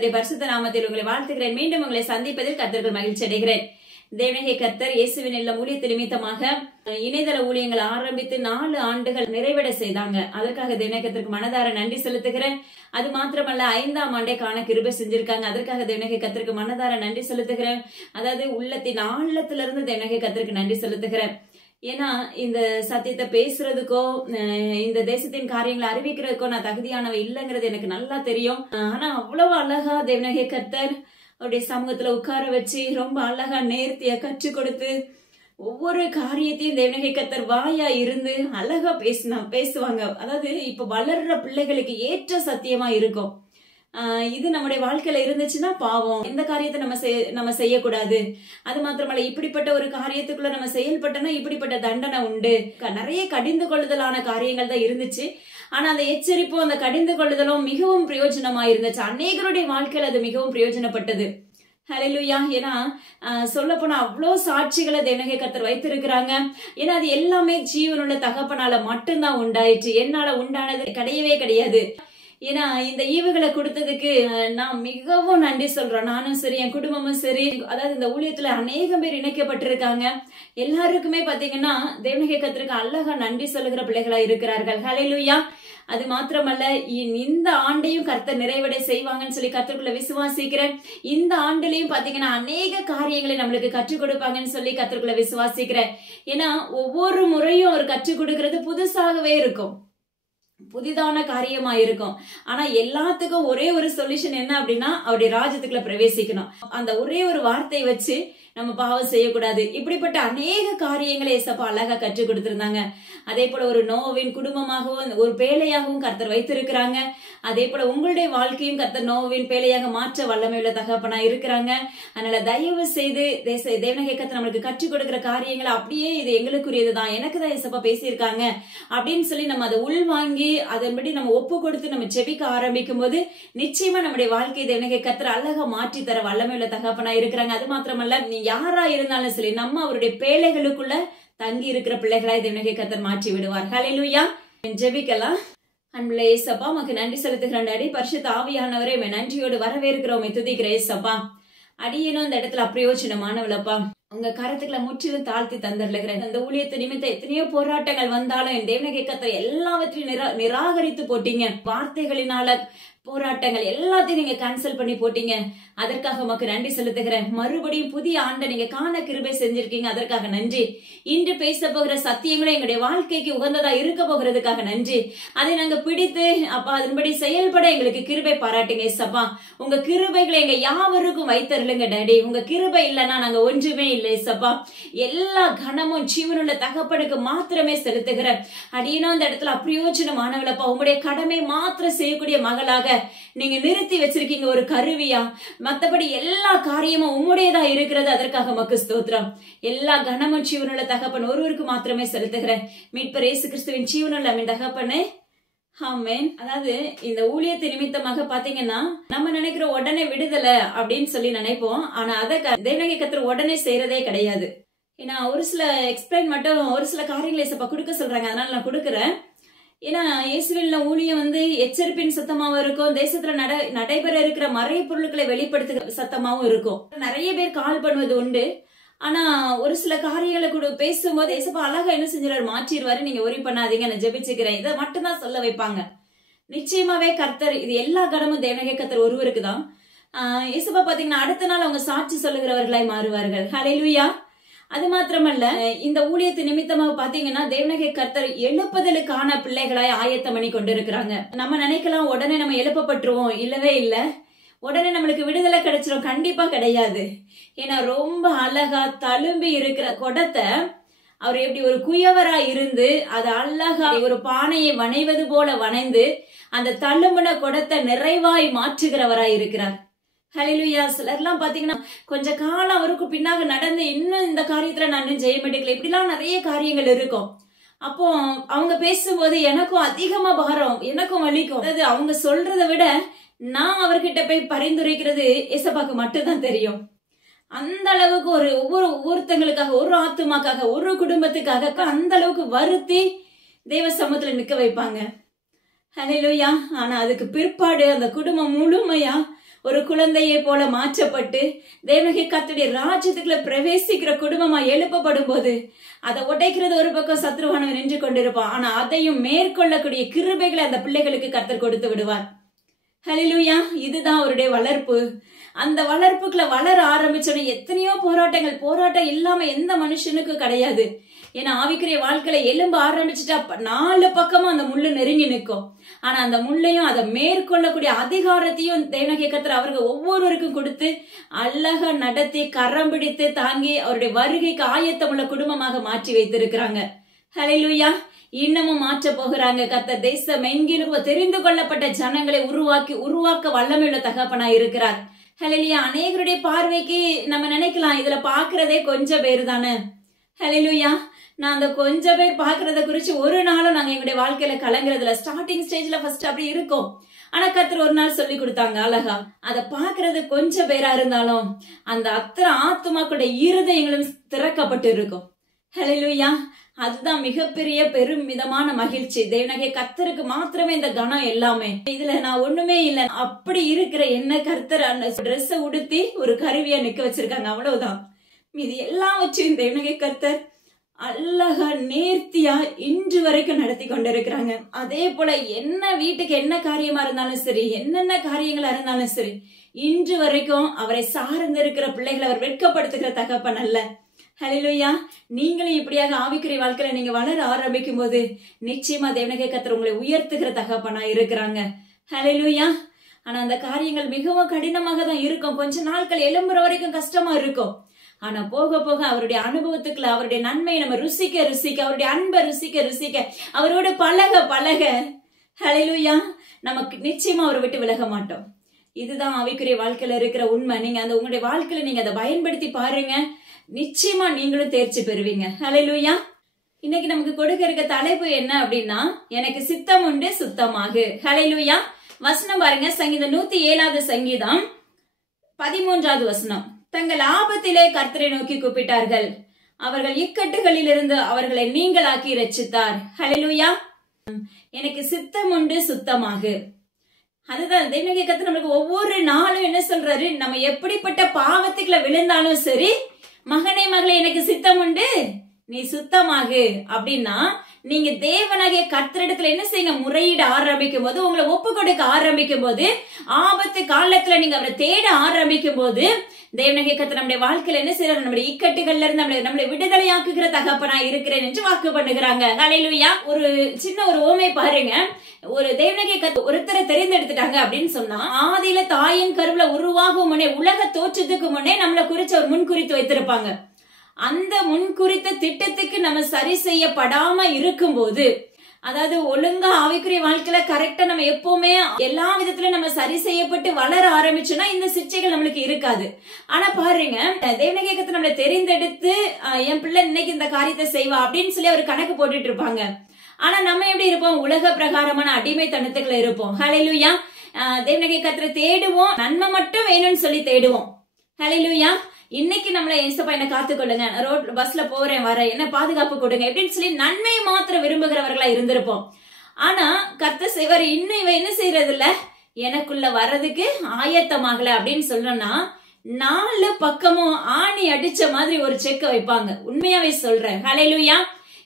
கர்த்தருடைய பரிசுத்த நாமத்தில் உங்களை வாழ்த்துகிறேன். மீண்டும் உங்களை சந்திப்பதில் கர்த்தருக்கு மகிழ்ச்சி அடைகிறேன். தேவனாகிய கர்த்தர் இயேசுவின் இல்லம் ஊழியத்தின் நிமித்தமாக இணையதள ஊழியங்களை ஆரம்பித்து 4 ஆண்டுகள் நிறைவட செய்தாங்க. அதற்காக தேவனாகிய கர்த்தருக்கு மனதார நன்றி செலுத்துகிறேன். அது மாத்திரமல்ல 5ஆம் ஆண்டை காண கிருபை செஞ்சிருக்காங்க. அதற்காக தேவனாகிய கர்த்தருக்கு மனதார நன்றி செலுத்துகிறேன். அதாவது உள்ளத்தின் ஆழத்திலிருந்து தேவனாகிய கர்த்தருக்கு நன்றி செலுத்துகிறேன். ஏன்னா இந்த சத்தியத்தை பேசுறதுக்கோ இந்த தேசத்தின் காரியங்களை அறிவிக்கிறதுக்கோ நான் தகுதியானவ இல்லைங்கிறது எனக்கு நல்லா தெரியும். ஆனா அவ்வளவு அழகா தேவனாகிய கர்த்தர் அவருடைய சமூகத்துல உட்கார வச்சு ரொம்ப அழகா நேர்த்தியா கற்றுக் கொடுத்து ஒவ்வொரு காரியத்தையும் தேவனாகிய கர்த்தர் வாயா இருந்து அழகா பேசுவாங்க. அதாவது இப்ப வளர்ற பிள்ளைகளுக்கு ஏற்ற சத்தியமா இருக்கும். இது நம்முடைய வாழ்க்கையில இருந்துச்சுன்னா பாவம், இந்த காரியத்தை நம்ம செய்யக்கூடாது. அது மாத்திரமல்ல, இப்படிப்பட்ட ஒரு காரியத்துக்குள்ள நம்ம செயல்பட்டோம்னா இப்படிப்பட்ட தண்டனை உண்டு. நிறைய கடிந்து கொள்ளுதலான காரியங்கள் தான் இருந்துச்சு. ஆனா அந்த எச்சரிப்பும் அந்த கடிந்து கொள்ளுதலும் மிகவும் பிரயோஜனமா இருந்துச்சு. அநேகருடைய வாழ்க்கையில அது மிகவும் பிரயோஜனப்பட்டது. ஹல்லேலூயா. ஏன்னா சொல்ல போனா அவ்வளோ சாட்சிகளை தேவனாகிய கர்த்தர் வைத்திருக்கிறாங்க. ஏன்னா அது எல்லாமே ஜீவனுள்ள தகப்பனால மட்டும்தான் உண்டாயிற்று. என்னால உண்டானது கிடையவே கிடையாது. ஏன்னா இந்த ஈவுகளை கொடுத்ததுக்கு நான் மிகவும் நன்றி சொல்றேன். நானும் சரி, என் குடும்பமும் சரி. அதாவது இந்த ஊழியத்துல அநேகம் பேர் இணைக்கப்பட்டிருக்காங்க. எல்லாருக்குமே பாத்தீங்கன்னா தேவனாகிய கர்த்தருக்கு அழகா நன்றி சொல்லுகிற பிள்ளைகளா இருக்கிறார்கள். ஹல்லேலூயா. அது மாத்திரமல்ல, இந்த ஆண்டையும் கர்த்தர் நிறைவடை செய்வாங்கன்னு சொல்லி கர்த்தருக்குள்ள விசுவாசிக்கிறேன். இந்த ஆண்டுலயும் பாத்தீங்கன்னா அநேக காரியங்களை நம்மளுக்கு கற்றுக் கொடுப்பாங்கன்னு சொல்லி கர்த்தருக்குள்ள விசுவாசிக்கிறேன். ஏன்னா ஒவ்வொரு முறையும் அவர் கற்றுக் கொடுக்கிறது புதுசாகவே இருக்கும், புதிதான காரியமா இருக்கும். ஆனா எல்லாத்துக்கும் ஒரே ஒரு சொல்யூஷன் என்ன அப்படின்னா அவருடைய ராஜ்யத்துக்குள்ள பிரவேசிக்கணும். அந்த ஒரே ஒரு வார்த்தையை வச்சு நம்ம பாவம் செய்யக்கூடாது. இப்படிப்பட்ட அநேக காரியங்களை ஏசப்பா அழகா கற்றுக் கொடுத்திருந்தாங்க. அதே போல ஒரு நோவின் குடும்பமாகவும் ஒரு பேழையாகவும் கர்த்தர் வைத்திருக்கிறாங்க. அதே போல உங்களுடைய வாழ்க்கையும் கர்த்தர் நோவின் பேழையாக மாற்ற வல்லமை உள்ள தகப்பனா இருக்கிறாங்க. அதனால தயவு செய்து தேவனாகிய கர்த்தர் நம்மளுக்கு கற்றுக் கொடுக்கிற காரியங்களை அப்படியே இது எங்களுக்குரியதுதான், எனக்கு தான் ஏசப்பா பேசியிருக்காங்க அப்படின்னு சொல்லி நம்ம அதை உள்வாங்கி அதன்படி நம்ம ஒப்பு கொடுத்து நம்ம செபிக்க ஆரம்பிக்கும் போது நிச்சயமா நம்முடைய வாழ்க்கை தேவனாகிய கர்த்தர் அழகா மாற்றி தர வல்லமை உள்ள தகப்பனா இருக்கிறாங்க. அது மாத்திரமல்ல, நீ யாரா இருந்தாலும் சரி நம்ம அவருடைய பேழைகளுக்குள்ள தங்கி இருக்கிற பிள்ளைகளாய் தேவனாகிய கர்த்தர் மாற்றி விடுவார். ஹல்லேலூயா. ஜெபிக்கலாம். அன்புள்ள ஏசப்பா, உமக்கு நன்றி செலுத்துகிறேன் டாடி. பரிசுத்த ஆவியானவரே, நன்றியோடு வரவேற்கிறோம், துதிக்கிற ஏசப்பா. அடியேனும் இந்த இடத்துல அப்பிரயோஜனமானவளப்பா, உங்க கரத்துக்களை முற்றிலும் தாழ்த்தி தந்துடுகிறேன். அந்த ஊழியத்தை நிமித்தம் எத்தனையோ போராட்டங்கள் வந்தாலும் என் தேவனாகிய கர்த்தர் எல்லாவற்றையும் நிராகரித்து போட்டீங்க. வார்த்தைகளினால போராட்டங்கள் எல்லாத்தையும் நீங்க கேன்சல் பண்ணி போட்டீங்க. அதற்காக உமக்கு நன்றி செலுத்துகிறேன். மறுபடியும் புதிய ஆண்டை நீங்க காண கிருபை செஞ்சிருக்கீங்க. அதற்காக நன்றி. இன்று பேச போகிற சத்தியங்களும் எங்களுடைய வாழ்க்கைக்கு உகந்ததா இருக்க போகிறதுக்காக நன்றி. அதை நாங்க பிடித்து அப்பா அதன்படி செயல்பட எங்களுக்கு கிருபை பாராட்டுங்க ஏசப்பா. உங்க கிருபைகளை எங்க யாவருக்கும் வைத்தருளுங்க டாடி. உங்க கிருபை இல்லைன்னா நாங்க ஒன்றுமே இல்லை ஏசப்பா. எல்லா கனமும் ஜீவனுள்ள தகப்பனுக்கு மாத்திரமே செலுத்துகிறேன். அடியேனும் அந்த இடத்துல அப்பிரயோஜனமானவளப்பா, உங்களுடைய கடமை மாத்திரம் செய்யக்கூடிய மகளாக நீங்க நிறுத்தி வச்சிருக்கீங்க, ஒரு கருவியா. மத்தபடி எல்லா காரியமும் உம்முடையதா இருக்கிறது. அதற்காக மக்கு ஸ்தோத்திரம். எல்லா கனமும் ஜீவனுள்ள தகப்பன் ஒருவருக்கு மாத்திரமே செலுத்துகிறேன். மீட்பர் இயேசு கிறிஸ்துவின் ஜீவனுள்ள தகப்பனே, ஆமென். அதாவது இந்த ஊழியத்தை நிமித்தமாக பாத்தீங்கன்னா நம்ம நினைக்கிற உடனே விடுதலை அப்படின்னு சொல்லி நினைப்போம். ஆனா அதை தேவனாகிய கர்த்தர் உடனே செய்யறதே கிடையாது. ஏன்னா ஒரு சில எக்ஸ்பிளைன் மட்டும் ஒரு சில காரியங்களை கொடுக்க சொல்றாங்க. அதனால நான் கொடுக்கறேன். ஏன்னா இயேசுவின் ஊழியம் எச்சரிப்பின் சத்தமாவும் இருக்கும், தேசத்துல நடைபெற இருக்கிற மறைய பொருட்களை வெளிப்படுத்துகிற சத்தமாவும் இருக்கும். நிறைய பேர் கால் பண்ணுவது உண்டு. ஆனா ஒரு சில காரியங்களை கூட பேசும்போது ஏசப்பா அழகா என்ன செஞ்சாரு, மாற்றிடுவாரு. நீங்க ஒரி பண்ணாதீங்க, நான் ஜெபிச்சுக்கிறேன், இதை மட்டும் தான் சொல்ல வைப்பாங்க. நிச்சயமாவே கர்த்தர் இது எல்லா கடமும் தேவனாகிய கர்த்தர் ஒருவருக்கு தான். ஏசப்பா பாத்தீங்கன்னா அடுத்த நாள் அவங்க சாட்சி சொல்லுகிறவர்களாய் மாறுவார்கள். ஹல்லேலூயா. அது மாத்திரமல்ல, இந்த ஊழியத்து நிமித்தமாக பாத்தீங்கன்னா தேவனாகிய கர்த்தர் எழுப்புதலுக்கான பிள்ளைகளாய் ஆயத்தம் பண்ணி கொண்டிருக்கிறாங்க. நம்ம நினைக்கலாம் உடனே நம்ம எழுப்பப்பட்டுருவோம். இல்லவே இல்ல. உடனே நம்மளுக்கு விடுதலை கிடைச்சிடும், கண்டிப்பா கிடையாது. ஏன்னா ரொம்ப அழகா தழும்பி இருக்கிற குடத்தை அவர் எப்படி ஒரு குயவரா இருந்து அது அழகா ஒரு பானையை வணைவது போல வணைந்து அந்த தழும்புன குடத்தை நிறைவாய் மாற்றுகிறவராய் இருக்கிறார். ஹல்லேலூயா. சிலர்லாம் பாத்தீங்கன்னா கொஞ்ச காலம் அவருக்கு பின்னாக நடந்து இன்னும் இந்த காரியத்துல நான் ஜெயம் எடுக்கல, இப்படிலாம் நிறைய காரியங்கள் இருக்கும். அப்போ அவங்க பேசும்போது எனக்கும் அதிகமா பாரம், எனக்கும் வலிக்கும். அதாவது அவங்க சொல்றதை விட நான் அவர்கிட்ட போய் பரிந்துரைக்கிறது ஏசப்பாக்கு மட்டும்தான் தெரியும். அந்த அளவுக்கு ஒவ்வொருத்தங்களுக்காக, ஒரு ஆத்துமாக்காக, ஒரு குடும்பத்துக்காக அந்த அளவுக்கு வருத்தி தேவ சமூகத்துல நிக்க வைப்பாங்க. ஹல்லேலூயா. ஆனா அதுக்கு பிற்பாடு அந்த குடும்பம் முழுமையா ஒரு குழந்தையை போல மாற்றப்பட்டு தேவனாகிய கர்த்தருடைய ராஜ்யத்துக்குள்ள பிரவேசிக்கிற குடும்பமா எழுப்பப்படும் போது அதை உடைக்கிறது ஒரு பக்கம் சத்ருவானவன் நின்று கொண்டிருப்பான். ஆனா அதையும் மேற்கொள்ளக்கூடிய கிருபைகளை அந்த பிள்ளைகளுக்கு கர்த்தர் கொடுத்து விடுவார். ஹல்லேலூயா. இதுதான் அவருடைய வளர்ப்பு. அந்த வளர்ப்புக்குள்ள வளர ஆரம்பிச்சோன்னு எத்தனையோ போராட்டம் இல்லாம எந்த மனுஷனுக்கும் கிடையாது. ஏன்னா ஆவிக்குரிய வாழ்க்கையில எலும்ப ஆரம்பிச்சுட்டா 4 பக்கமும் அந்த முள்ளு நெருங்கி நிற்கும். ஆனா அந்த முள்ளையும் அதை மேற்கொள்ளக்கூடிய அதிகாரத்தையும் தேவனாகிய கர்த்தர் அவர்கள் ஒவ்வொருவருக்கும் கொடுத்து அழகா நடத்தி கரம் பிடித்து தாங்கி அவருடைய வருகைக்கு ஆயத்தமுள்ள குடும்பமாக மாற்றி வைத்திருக்கிறாங்க. ஹல்லேலூயா. இன்னமும் மாற்ற போகிறாங்க. கர்த்தர் தேசம் எங்கிலும் தெரிந்து கொள்ளப்பட்ட ஜனங்களை உருவாக்க வல்லமையுள்ள தகப்பனாய் இருக்கிறார். ஹல்லேலூயா. அநேகருடைய பார்வைக்கு நம்ம நினைக்கலாம், இதுல பாக்குறதே கொஞ்சம் பேர் தானே. ஹல்லேலூயா. நான் அந்த கொஞ்சம் பேர் பாக்குறத குறிச்சு ஒரு நாளும் நாங்க எங்களுடைய வாழ்க்கையில கலங்குறதுல ஸ்டார்டிங் ஸ்டேஜ்ல ஃபர்ஸ்ட் அப்படி இருக்கும். ஆனா கர்த்தர் ஒரு நாள் சொல்லி கொடுத்தாங்க அழகா, அதை பாக்குறது கொஞ்சம் பேரா இருந்தாலும் அந்த அத்தனை ஆத்துமாக்களுடைய இருதயங்களும் திறக்கப்பட்டு இருக்கும். ஹல்லேலூயா. அதுதான் மிகப்பெரிய பெருமிதமான மகிழ்ச்சி. தேவனாகிய கர்த்தருக்கு மாத்திரமே இந்த கனம் எல்லாமே. இதுல நான் ஒண்ணுமே இல்லை. அப்படி இருக்கிற என்ன கர்த்தர் அந்த ட்ரெஸ் உடுத்தி ஒரு கருவியா நிக்க வச்சிருக்காங்க, அவ்வளவுதான். மீது எல்லாவற்றையும் தேவனாகிய கர்த்தர் அழகா நேர்த்தியா இன்று வரைக்கும் நடத்தி கொண்டிருக்கிறாங்க. அதே போல என்ன வீட்டுக்கு என்ன காரியமா இருந்தாலும் சரி, என்னென்ன காரியங்களா இருந்தாலும் சரி, இன்று வரைக்கும் அவரை சார்ந்து இருக்கிற பிள்ளைகளை அவர் வெட்கப்படுத்துகிற தகப்பன் அல்ல. ஹல்லேலூயா. நீங்களும் இப்படியாக ஆவிக்குரிய வாழ்க்கையில நீங்க வளர ஆரம்பிக்கும் போது நிச்சயமா தேவனாகிய கர்த்தர் உங்களை உயர்த்துகிற தகப்பனா இருக்கிறாங்க. ஹல்லேலூயா. ஆனா அந்த காரியங்கள் மிகவும் கடினமாக தான் இருக்கும். கொஞ்ச நாட்கள் எழும்புற வரைக்கும் கஷ்டமா இருக்கும். ஆனா போக போக அவருடைய அனுபவத்துக்குள்ள அவருடைய நன்மையை நம்ம ருசிக்க அவருடைய அன்பை ருசிக்க அவரோட பழக ஹல்லேலூயா, நமக்கு நிச்சயமா அவரை விட்டு விலக மாட்டோம். இதுதான் ஆவிக்குரிய வாழ்க்கையில இருக்கிற உண்மை. நீங்க அந்த உங்களுடைய வாழ்க்கையில நீங்க அதை பயன்படுத்தி பாருங்க, நிச்சயமா நீங்களும் தேர்ச்சி பெறுவீங்க. ஹல்லேலூயா. இன்னைக்கு நமக்கு கொடுக்க இருக்க தலைப்பு என்ன அப்படின்னா, எனக்கு சித்தம் உண்டு சுத்தமாகு. ஹல்லேலூயா. வசனம் பாருங்க, சங்கீதம் 107வது சங்கீதம் 13வது வசனம். தங்கள் ஆபத்திலே கர்த்தரை நோக்கி கூப்பிட்டார்கள், அவர்கள் இக்கட்டுகளில் இருந்து அவர்களை நீங்களாக்கி ரட்சித்தார். ஹல்லேலூயா. எனக்கு சித்தம் உண்டு சுத்தமாகு. அதுதான் தேவனாகிய கர்த்தர் நமக்கு ஒவ்வொரு நாளும் என்ன சொல்றாரு, நம்ம எப்படிப்பட்ட பாவத்துக்குள்ள விழுந்தாலும் சரி, மகனே மகளே எனக்கு சித்தம் உண்டு நீ சுத்தமாகு அப்படின்னா, நீங்க தேவனாகிய கர்த்தரிடத்துல என்ன செய்யுங்க, முறையிட ஆரம்பிக்கும் போது, உங்களை ஒப்பு கொடுக்க ஆரம்பிக்கும் போது, ஆபத்து காலத்துல நீங்க அவரை தேட ஆரம்பிக்கும் போது, தேவனாகிய கர்த்தர் நம்முடைய வாழ்க்கையில என்ன செய்யறாரு, நம்முடைய இக்கட்டுகள்ல இருந்து நம்மளை விடுதலையாக்குகிற தகப்பனா இருக்கிறேன் என்று வாக்கு பண்ணுகிறாங்க. ஹல்லேலூயா. ஒரு சின்ன ஒரு ஓமை பாருங்க. ஒரு தேவனாகிய கர்த்தர் ஒருத்தரை தெரிந்தெடுத்துட்டாங்க அப்படின்னு சொன்னா, ஆதியில தாயின் கருவுல உருவாகும் முன்னே, உலக தோற்றத்துக்கு முன்னே நம்மளை குறிச்சு ஒரு முன்குறித்து வைத்திருப்பாங்க. அந்த முன்குறித்த திட்டத்துக்கு நம்ம சரி செய்யப்படாம இருக்கும் போது, அதாவது ஒழுங்கா ஆவிக்குரிய வாழ்க்கையில கரெக்டா நம்ம எப்பவுமே எல்லா விதத்திலும் நம்ம சரி செய்யப்பட்டு வளர ஆரம்பிச்சோம்னா இந்த சிக்ஷைகள் நம்மளுக்கு இருக்காது. ஆனா பாருங்க, தேவனாகிய கர்த்தர் நம்மளை தெரிந்தெடுத்து என் பிள்ளை இன்னைக்கு இந்த காரியத்தை செய்வா அப்படின்னு சொல்லி அவர் கணக்கு போட்டுட்டு இருப்பாங்க. ஆனா நம்ம எப்படி இருப்போம், உலக பிரகாரமான அடிமைத்தனத்துக்குள்ள இருப்போம். ஹல்லேலூயா. தேவனாகிய கர்த்தரை தேடுவோம், நன்மை மட்டும் வேணும்னு சொல்லி தேடுவோம். ஹல்லேலூயா. இன்னைக்கு நம்மள ஏசப்பா என்ன காத்துக்கொள்ளுங்க, ரோட் பஸ்ல போறேன் வரேன், என்ன பாதுகாப்பு கொடுங்க அப்படின்னு சொல்லி நன்மையை மாத்திரம் விரும்புகிறவர்களா இருந்திருப்போம். ஆனா கர்த்தர் செய்வார், இன்னும் இவ என்ன செய்யறது இல்ல, எனக்குள்ள வர்றதுக்கு ஆயத்தமாகல அப்படின்னு சொல்லணும்னா 4 பக்கமும் ஆணி அடிச்ச மாதிரி ஒரு செக்க வைப்பாங்க. உண்மையாவே சொல்றேன். ஹல்லேலூயா.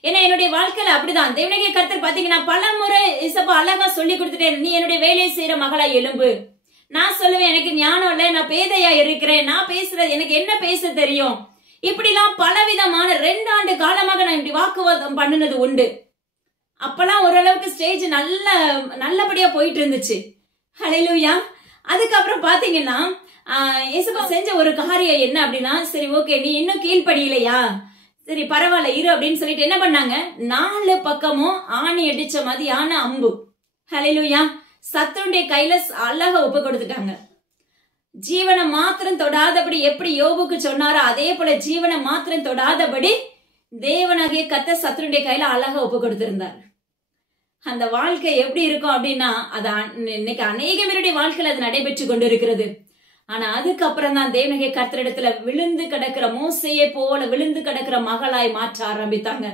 ஏன்னா என்னுடைய வாழ்க்கையில அப்படிதான். தேவனாகிய கர்த்தர் பாத்தீங்கன்னா பல முறை ஏசப்பா அழகா சொல்லி கொடுத்துட்டேன், நீ என்னுடைய வேலையை செய்யற மகளா எழும்பு. நான் சொல்லுவேன், எனக்கு ஞானம் இல்ல, நான் பேதையா இருக்கிறேன், நான் பேசுறது எனக்கு என்ன பேச தெரியும், இப்படிலாம் பலவிதமான 2 ஆண்டு காலமாக நான் இப்படி வாக்குவாதம் பண்ணினது உண்டு. அப்பெல்லாம் ஓரளவுக்கு ஸ்டேஜ் நல்லபடியா போயிட்டு இருந்துச்சு. ஹல்லேலூயா. அதுக்கப்புறம் பாத்தீங்கன்னா ஏசப்பா செஞ்ச ஒரு காரியம் என்ன அப்படின்னா, சரி ஓகே நீ இன்னும் கீழ்படியிலையா, சரி பரவாயில்ல இரு அப்படின்னு சொல்லிட்டு என்ன பண்ணாங்க, 4 பக்கமும் ஆணி அடிச்ச மாதிரியான அம்பு. ஹல்லேலூயா. சத்துருடைய கையில அழகா ஒப்பு கொடுத்துட்டாங்க. ஜீவனை மாத்திரம் தொடாதபடி எப்படி யோபுக்கு சொன்னாரோ அதே போல ஜீவனை மாத்திரம் தொடாதபடி தேவனாகிய கர்த்தர் சத்துருடைய கையில அழகா ஒப்பு கொடுத்திருந்தார். அந்த வாழ்க்கை எப்படி இருக்கும் அப்படின்னா, அது இன்னைக்கு அநேக பேருடைய வாழ்க்கையில அது நடைபெற்று கொண்டிருக்கிறது. ஆனா அதுக்கப்புறம் தான் தேவனாகிய கர்த்தரிடத்துல விழுந்து கிடக்கிற மோசையை போல விழுந்து கிடக்கிற மகளாய் மாற்ற ஆரம்பித்தாங்க.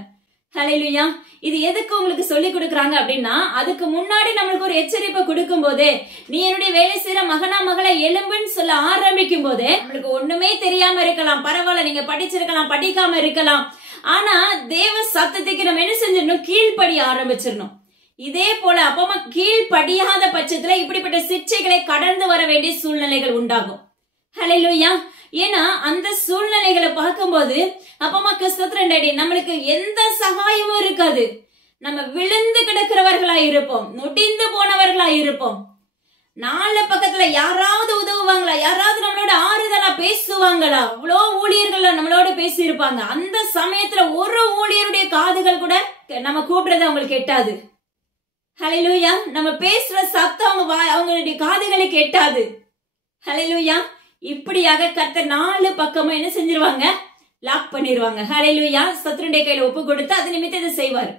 ஹல்லேலூயா. இது எதுக்கு உங்களுக்கு சொல்லி கொடுக்கறாங்க அப்படின்னா, அதுக்கு முன்னாடி நம்மளுக்கு ஒரு எச்சரிப்பை கொடுக்கும் போதே, நீ என்னுடைய வேலை செய்யற மகனா மகளை எலும்புன்னு சொல்ல ஆரம்பிக்கும் போதே நம்மளுக்கு ஒண்ணுமே தெரியாம இருக்கலாம், பரவாயில்ல, நீங்க படிச்சிருக்கலாம், படிக்காம இருக்கலாம். ஆனா தேவ சத்தத்துக்கு நம்ம என்ன செஞ்சிடணும்? கீழ்ப்படிய ஆரம்பிச்சிடணும். இதே போல அப்பமா கீழ்ப்படியாத பட்சத்துல இப்படிப்பட்ட சிக்ஷைகளை கடந்து வர வேண்டிய சூழ்நிலைகள் உண்டாகும். ஹல்லேலூயா. ஏன்னா அந்த சூழ்நிலைகளை பார்க்கும்போது அப்பமா கிறிஸ்தவ நம்மளுக்கு எந்த சகாயமும் இருக்காது. நம்ம விழுந்து கிடக்கிறவர்களா இருப்போம், நொடிந்து போனவர்களா இருப்போம். நாலு பக்கத்துல யாராவது உதவுவாங்களா? யாராவது நம்மளோட ஆறுதலா பேசுவாங்களா? அவ்வளோ ஊழியர்கள் நம்மளோட பேசி இருப்பாங்க. அந்த சமயத்துல ஒரு ஊழியருடைய காதுகள் கூட நம்ம கூப்பிடுறது அவங்களுக்கு எட்டாது. ஹல்லேலூயா. நம்ம பேசுற சத்தம் அவங்களுடைய காதுகளுக்கு எட்டாது. ஹல்லேலூயா. இப்படியாக கர்த்தர் நாலு பக்கமும் என்ன செஞ்சிருவாங்க? லாக் பண்ணிடுவாங்க. ஹல்லேலூயா. சத்துருடைய கையில ஒப்பு கொடுத்து அது நிமித்தம் இதை செய்வார்.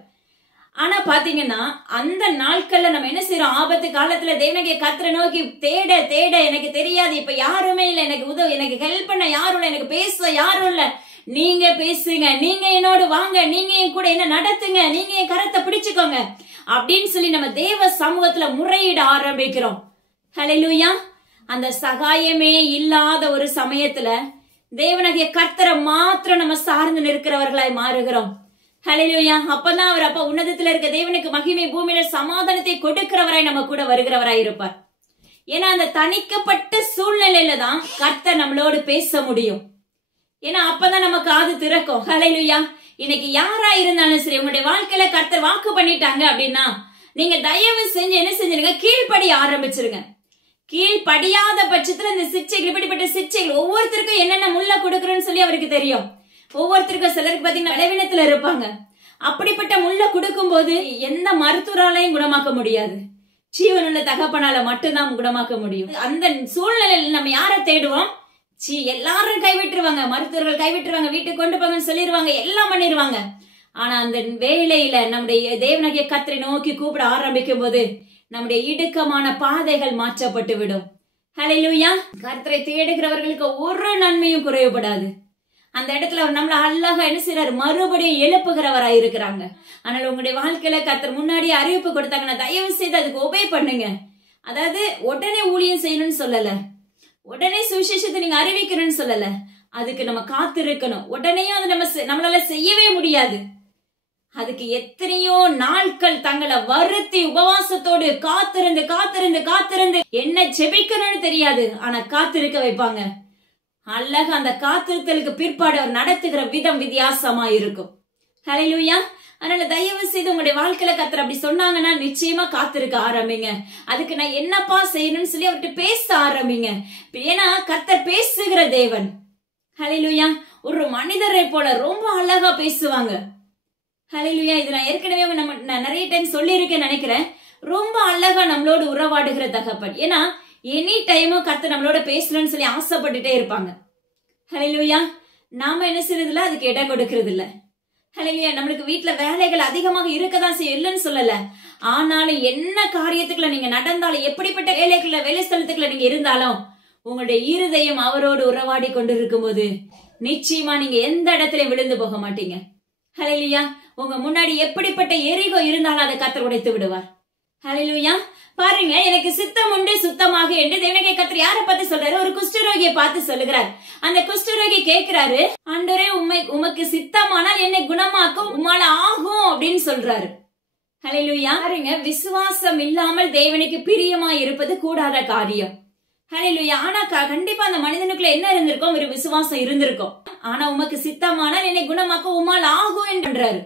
ஆனா பாத்தீங்கன்னா அந்த நாட்கள்ல நம்ம என்ன செய்யறோம்? ஆபத்து காலத்துல தேவனுடைய கர்த்தரை நோக்கி தேட தேட எனக்கு தெரியாது, இப்ப யாருமே இல்ல, எனக்கு உதவு, எனக்கு ஹெல்ப் பண்ண யாரும் இல்ல, எனக்கு பேச யாரும் இல்ல, நீங்க பேசுங்க, நீங்க என்னோட வாங்க, நீங்க என் கூட என்ன நடத்துங்க, நீங்க என் கரத்தை பிடிச்சுக்கோங்க அப்படின்னு சொல்லி நம்ம தேவ சமூகத்துல முறையிட ஆரம்பிக்கிறோம். ஹல்லேலூயா. அந்த சகாயமே இல்லாத ஒரு சமயத்துல தேவனாகிய கர்த்தரை மாத்திரம் நம்ம சார்ந்து நிற்கிறவர்களாய் மாறுகிறோம். ஹல்லேலூயா. அப்பதான் அவர் அப்ப உன்னதத்துல இருக்க தேவனுக்கு மகிமை, பூமியில சமாதானத்தை கொடுக்கிறவராய் நம்ம கூட வருகிறவராய் இருப்பார். ஏன்னா அந்த தணிக்கப்பட்ட சூழ்நிலையில தான் கர்த்தர் நம்மளோடு பேச முடியும். ஏன்னா அப்பதான் நம்ம காது திறக்கும். ஹல்லேலூயா. இன்னைக்கு யாரா இருந்தாலும் சரி, உங்களுடைய வாழ்க்கையில கர்த்தர் வாக்கு பண்ணிட்டாங்க அப்படின்னா நீங்க தயவு செஞ்சு என்ன செஞ்சிருங்க? கீழ்ப்படி ஆரம்பிச்சிருங்க. கீழ்ப்படியாத பட்சத்துல இந்த சிக்ஷைகள், இப்படிப்பட்ட சிக்ஷைகள் ஒவ்வொருத்தருக்கும் என்னென்ன முள்ள கொடுக்கறன்னு சொல்லி அவருக்கு தெரியும். ஒவ்வொருத்தருக்கும் சிலருக்கு பாத்தீங்கன்னா பலவீனத்துல இருப்பாங்க. அப்படிப்பட்ட முள்ள கொடுக்கும் போது எந்த மருத்துவராலையும் குணமாக்க முடியாது, ஜீவனுள்ள தகப்பனால மட்டும்தான் குணமாக்க முடியும். அந்த சூழ்நிலையில நம்ம யாரை தேடுவோம்? எல்லாரும் கைவிட்டுருவாங்க, மருத்துவர்கள் கைவிட்டுருவாங்க, வீட்டுக்கு கொண்டு போங்கன்னு சொல்லிடுவாங்க, எல்லாம் பண்ணிடுவாங்க. ஆனா அந்த வேலையில நம்முடைய தேவனாகிய கர்த்தரை நோக்கி கூப்பிட ஆரம்பிக்கும் போது நம்முடைய இடுக்கமான பாதைகள் மாற்றப்பட்டு விடும். ஹல்லேலூயா. கர்த்தரை தேடுகிறவர்களுக்கு ஒரு நன்மையும் குறைவுபடாது. அந்த இடத்துல அவர் நம்மள அழகா என்ன செய்யறாரு? மறுபடியும் எழுப்புகிறவராய் இருக்கிறாங்க. ஆனால் உங்களுடைய வாழ்க்கையில கர்த்தர் முன்னாடியே அறிவிப்பு கொடுத்தாங்கன்னா தயவு செய்து அதுக்கு ஒபே பண்ணுங்க. அதாவது உடனே ஊழியம் செய்யணும்னு சொல்லல, உடனே சுவிசேஷத்தை நீங்க அறிவிக்கணும்னு சொல்லல, அதுக்கு நம்ம காத்திருக்கணும். உடனேயும் அது நம்மளால செய்யவே முடியாது. அதுக்கு எத்தனையோ நாட்கள் தங்களை வருத்தி உபவாசத்தோடு காத்திருந்து காத்திருந்து காத்திருந்து என்ன ஜெபிக்கணும்னு தெரியாது, ஆனா காத்திருக்க வைப்பாங்க. அழகா அந்த காத்திருத்தலுக்கு பிற்பாடு அவர் நடத்துகிற விதம் வித்தியாசமா இருக்கும். ஹல்லேலூயா. அதனால தயவு செய்து உங்களுடைய வாழ்க்கையில கர்த்தர் அப்படி சொன்னாங்கன்னா நிச்சயமா காத்திருக்க ஆரம்பிங்க. அதுக்கு நான் என்னப்பா செய்யணும்னு சொல்லி அவர்கிட்ட பேச ஆரம்பிங்க. ஏன்னா கர்த்தர் பேசுகிற தேவன். ஹல்லேலூயா. ஒரு மனிதரை போல ரொம்ப அழகா பேசுவாங்க. ஹல்லேலூயா. இது நான் ஏற்கனவே நான் நிறைய டைம் சொல்லி இருக்கேன்னு நினைக்கிறேன். ரொம்ப அழகா நம்மளோட உறவாடுகிற தகப்பன். ஏன்னா எனி டைமும் கர்த்தர் நம்மளோட பேசணும்னு சொல்லி ஆசைப்பட்டுட்டே இருப்பாங்க. ஹல்லேலூயா. நாம என்ன செய்யறது இல்ல, அதுக்கு இடம் கொடுக்கறது இல்ல. ஹல்லேலூயா. நம்மளுக்கு வீட்டுல வேலைகள் அதிகமாக இருக்கதான் செய்யும், இல்லைன்னு சொல்லல. ஆனாலும் என்ன காரியத்துக்குள்ள நீங்க நடந்தாலும், எப்படிப்பட்ட வேலை ஸ்தலத்துக்குள்ள நீங்க இருந்தாலும் உங்களுடைய இருதயம் அவரோடு உறவாடி கொண்டு இருக்கும் போது நிச்சயமா நீங்க எந்த இடத்துலயும் விழுந்து போக மாட்டீங்க. ஹல்லேலூயா. உங்க முன்னாடி எப்படிப்பட்ட எரிகோ இருந்தாலும் அதை கர்த்தர் உடைத்து விடுவார். ஹல்லேலூயா. பாருங்க, எனக்கு சித்தம் உண்டு சுத்தமாக என்று தேவனாகிய கர்த்தர் யாரை பார்த்து சொல்றாரு? ஒரு குஷ்டரோகியை பார்த்து சொல்லுகிறார். அந்த குஷ்டரோகி கேட்கிறாரு, ஆண்டவரே உமக்கு சித்தமானால் என்னை குணமாக்கும் உம்மால ஆகும் அப்படின்னு சொல்றாரு. ஹல்லேலூயா. பாருங்க, விசுவாசம் இல்லாமல் தேவனுக்கு பிரியமா இருப்பது கூடாத காரியம். ஹல்லேலூயா. ஆனா கண்டிப்பா அந்த மனிதனுக்குள்ள என்ன இருந்திருக்கும்? ஒரு விசுவாசம் இருந்திருக்கும். ஆனா உமக்கு சித்தமானால் என்னை குணமாக்கும் உம்மால் ஆகும் என்றாரு.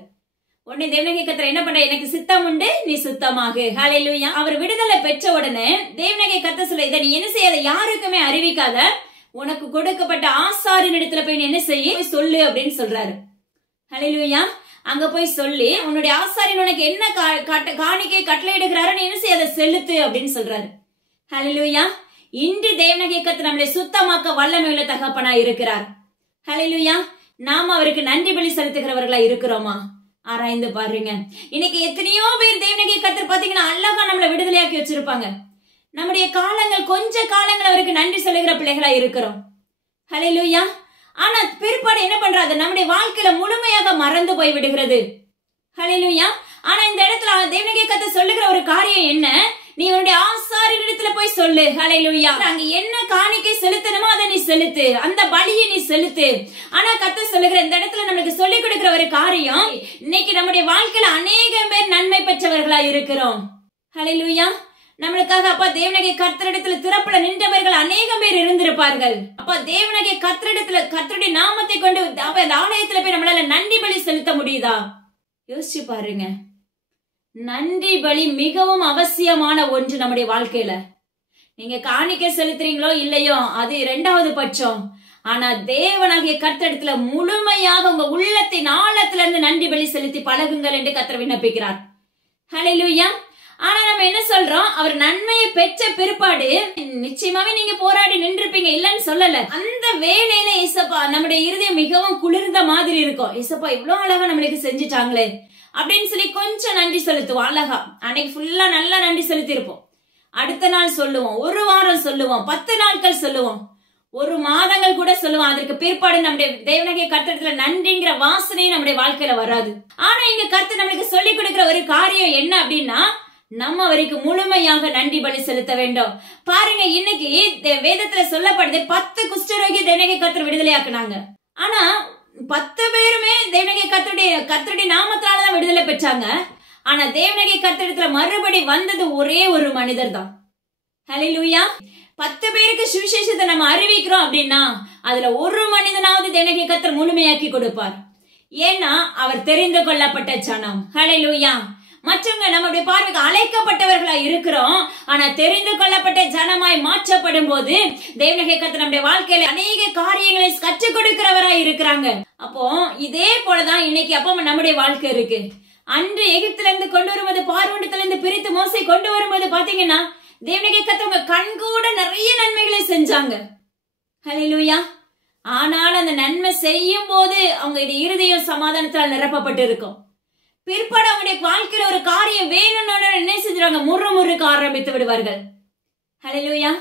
உடனே தேவனாகிய கர்த்தர் என்ன பண்ற? எனக்கு சித்தம் உண்டு, நீ சுத்தமாகு. ஹல்லேலூயா. அவர் விடுதலை பெற்ற உடனே தேவனாகிய கர்த்தர் சொல்ல, இதை நீ என்ன செய்யாத, யாருக்குமே அறிவிக்காத, உனக்கு கொடுக்கப்பட்ட ஆசாரின் இடத்துல போய் நீ என்ன செய்ய சொல்லு அப்படின்னு சொல்றாரு. ஹல்லேலூயா. அங்க போய் சொல்லி உன்னுடைய ஆசாரியன் உனக்கு என்ன காணிக்கை கட்டளையிடுகிறாரோ நீ என்ன செய்ய அதை செலுத்து அப்படின்னு சொல்றாரு. ஹல்லேலூயா. இன்று தேவனாகிய கர்த்தர் நம்மளை சுத்தமாக்க வல்லமை உள்ள தகப்பனா இருக்கிறார். ஹல்லேலூயா. நாம அவருக்கு நன்றி பலி செலுத்துகிறவர்களா இருக்கிறோமா? ஆராய்ந்து பாருங்க. இன்னைக்கு எத்தனையோ பேர் தேவனாகிய கர்த்தர் பாத்தீங்கன்னா அழகா நம்மளை விடுதலையாக்கி வச்சிருப்பாங்க. நம்முடைய காலங்கள் கொஞ்ச காலங்கள் அவருக்கு நன்றி சொல்லுகிற பிள்ளைகளா இருக்கிறோம். ஹல்லேலூயா. ஆனா பிற்பாடு என்ன பண்றாரு? நம்முடைய வாழ்க்கையில முழுமையாக மறந்து போய் விடுகிறது. ஹல்லேலூயா. ஆனா இந்த இடத்துல தேவனாகிய கர்த்தர் சொல்லுகிற ஒரு காரியம் என்ன? நீ உன்னுடைய ஆசாரியனிடத்துல போய் சொல்லு. ஹல்லேலூயா. அங்க என்ன காணிக்கை செலுத்தணுமோ அதை நீ செலுத்து, அந்த பலியை நீ செலுத்து. ஆனா கர்த்தர் சொல்லுகிற இந்த இடத்துல நமக்கு சொல்லிக் கொடுக்கிற ஒரு காரியம், இன்னைக்கு நம்முடைய வாழ்க்கையில அநேகம் பேர் நன்மை பெற்றவர்களா இருக்கிறோம். ஹல்லேலூயா. நம்மளுக்காக அப்பா தேவனாகிய கர்த்தரிடத்துல திறப்புல நின்றவர்கள் அநேகம் பேர் இருந்திருப்பார்கள். அப்பா தேவனாகிய கர்த்தரிடத்துல கர்த்தருடைய நாமத்தை கொண்டு அப்ப இந்த ஆலயத்துல போய் நம்மளால நன்றி பலி செலுத்த முடியுதா? யோசிச்சு பாருங்க. நன்றி பலி மிகவும் அவசியமான ஒன்று நம்முடைய வாழ்க்கையில. நீங்க காணிக்கை செலுத்துறீங்களோ இல்லையோ அது இரண்டாவது பட்சம். ஆனா தேவனாகிய கர்த்தரிடத்துல முழுமையாக உங்க உள்ளத்தின் ஆழத்துல இருந்து நன்றி பலி செலுத்தி பழகுங்கள் என்று கர்த்தர் விண்ணப்பிக்கிறார். ஹல்லேலூயா. ஆனா நம்ம என்ன சொல்றோம்? அவர் நன்மையை பெற்ற பிற்பாடு நிச்சயமாவே நீங்க போராடி நின்றுப்பீங்க, இல்லன்னு சொல்லல. அந்த வேலையில ஏசப்பா நம்முடைய இருதயம் மிகவும் குளிர்ந்த மாதிரி இருக்கும். ஏசப்பா இவ்வளவு அழகா நம்மளுக்கு செஞ்சுட்டாங்களே அப்படின்னு சொல்லி கொஞ்சம் நன்றி செலுத்துவோம். அழகா அன்னைக்கு ஃபுல்லா நல்லா நன்றி செலுத்தி இருப்போம். அடுத்த நாள் சொல்லுவோம், ஒரு வாரம் சொல்லுவோம், 10 நாட்கள் சொல்லுவோம், ஒரு மாதங்கள் கூட சொல்லுவோம். அதற்கு பிற்பாடு நம்முடைய தேவனாகிய கர்த்தரிடத்துல நன்றிங்கிற வாசனையும் நம்முடைய வாழ்க்கையில வராது. ஆனா இங்க கர்த்தர் நம்மளுக்கு சொல்லிக் கொடுக்கிற ஒரு காரியம் என்ன அப்படின்னா, நம்ம அவருக்கு முழுமையாக நன்றி பலி செலுத்த வேண்டும். பாருங்க, இன்னைக்கு வேதத்துல சொல்லப்படுது 10 குஷ்டரோகி தேவனாகிய கர்த்தர் விடுதலையாக்குனாங்க. ஆனா 10 பேருமே தேவனாகிய கர்த்தருடைய நாமத்தாலதான் விடுதலை பெற்றாங்க. ஆனா தேவனாகிய கர்த்தரிடத்துல மறுபடி வந்தது ஒரே ஒரு மனிதர் தான். ஹல்லேலூயா. 10 பேருக்கு சுவிசேஷத்தை நம்ம அறிவிக்கிறோம் அப்படின்னா அதுல ஒரு மனிதனாவது தேவனாகிய கர்த்தர் முழுமையாக்கி கொடுப்பார். ஏன்னா அவர் தெரிந்து கொள்ளப்பட்ட ஜனம். ஹல்லேலூயா. மற்றவங்க நம்முடைய பார்வைக்கு அழைக்கப்பட்டவர்களா இருக்கிறோம். ஆனா தெரிந்து கொள்ளப்பட்ட ஜனமாய் மாற்றப்படும் போது தேவனாகிய கர்த்தர் நம்முடைய வாழ்க்கையில அநேக காரியங்களை கற்றுக் கொடுக்கிறவராய் இருக்கிறாங்க. அப்போ இதே போலதான் இன்னைக்கு அப்ப நம்முடைய வாழ்க்கை இருக்கு. அன்று எகிப்துல இருந்து கொண்டு வரும்போது, பார்வோனிடத்துல இருந்து பிரித்து மோசை கொண்டு வரும்போது பாத்தீங்கன்னா தேவனாகிய கர்த்தர் உங்க கண் கூட நிறைய நன்மைகளை செஞ்சாங்க. ஹல்லேலூயா. ஆனால் அந்த நன்மை செய்யும் போது அவங்களுடைய இருதயம் சமாதானத்தால் நிரப்பப்பட்டு இருக்கும். பிற்பாடு அவங்களுடைய வாழ்க்கையில ஒரு காரியம் வேணும்னு என்ன செஞ்சிருவாங்க? முறுமுறுக்க ஆரம்பித்து விடுவார்கள். ஹல்லேலூயா.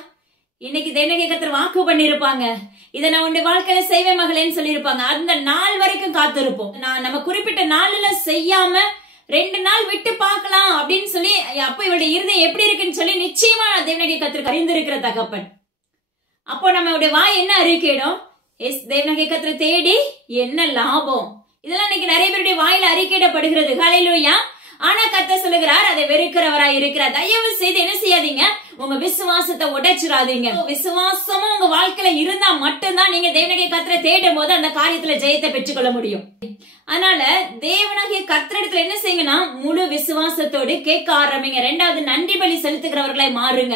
இன்னைக்கு தேவனாகிய கர்த்தர் வாக்கு பண்ணிருப்பாங்க, இதை நான் உன்னுடைய வாழ்க்கையில செய்வேன் மகளேன்னு சொல்லியிருப்பாங்க. அந்த நாள் வரைக்கும் காத்திருப்போம். நம்ம குறிப்பிட்ட நாள்ல செய்யாம 2 நாள் விட்டு பார்க்கலாம் அப்படின்னு சொல்லி, அப்ப இவருடைய இருதயம் எப்படி இருக்குன்னு சொல்லி நிச்சயமா தேவனாகிய கர்த்தர் அறிந்திருக்கிற தகப்பன். அப்போ நம்மளுடைய வாய் என்ன அறிக்கையிடும்? தேவனாகிய கர்த்தரை தேடி என்ன லாபம்? இதெல்லாம் இன்னைக்கு நிறைய பேருடைய வாயில அறிக்கையிடப்படுகிறது. ஹல்லேலூயா. ஆனா கர்த்தர் சொல்லுகிறார், அதை வெறுக்கிறவராய் இருக்கிறார். தயவு செய்து என்ன செய்யாதீங்க? உங்க விசுவாசத்தை உடைச்சிடாதீங்க. விசுவாசமும் உங்க வாழ்க்கையில இருந்தா மட்டும்தான் நீங்க தேவனாகிய கர்த்தரை தேடும் போது அந்த காரியத்துல ஜெயத்தை பெற்றுக்கொள்ள முடியும். அதனால தேவனாகிய கர்த்தரிடத்துல என்ன செய்யுங்கன்னா, முழு விசுவாசத்தோடு கேட்க ஆரம்பிங்க. 2வது நன்றி பலி செலுத்துகிறவர்களாய் மாறுங்க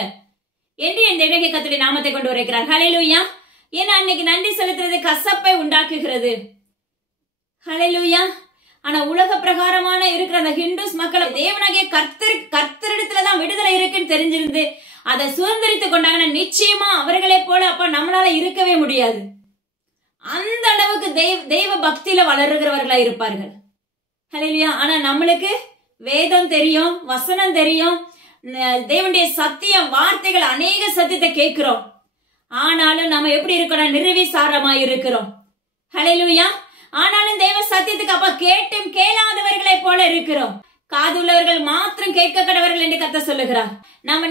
என்று என் தேவனாகிய கர்த்தருடைய நாமத்தை கொண்டு வருகிறார். ஹல்லேலூயா. ஏன்னா அன்னைக்கு நன்றி செலுத்துறது கசப்பை உண்டாக்குகிறது. ஹல்லேலூயா. ஆனா உலக பிரகாரமான இருக்கிற அந்த ஹிந்துஸ் மக்களை தேவனாகிய கர்த்தரிடத்துலதான் விடுதலை இருக்குன்னு தெரிஞ்சிருந்து அதை சுதந்திரித்துக் கொண்டாங்கன்னா நிச்சயமா அவர்களை போல அப்ப நம்மளால இருக்கவே முடியாது. அந்த அளவுக்கு தெய்வ பக்தியில வளருகிறவர்களா இருப்பார்கள். ஹல்லேலூயா. ஆனா நம்மளுக்கு வேதம் தெரியும், வசனம் தெரியும், தேவனுடைய சத்தியம் வார்த்தைகள் அநேக சத்தியத்தை கேட்கிறோம். ஆனாலும் நம்ம எப்படி இருக்கணும்? நிர்விசாரமா இருக்கிறோம். ஹல்லேலூயா. ஆனாலும் தேவ சத்தியத்துக்கு அப்ப கேட்டும் கேளாதவர்களை போல இருக்கிறோம். காதுள்ளவர்கள் மாத்திரம் கேட்க கடவர்கள் என்று கர்த்தர் சொல்லுகிறார்.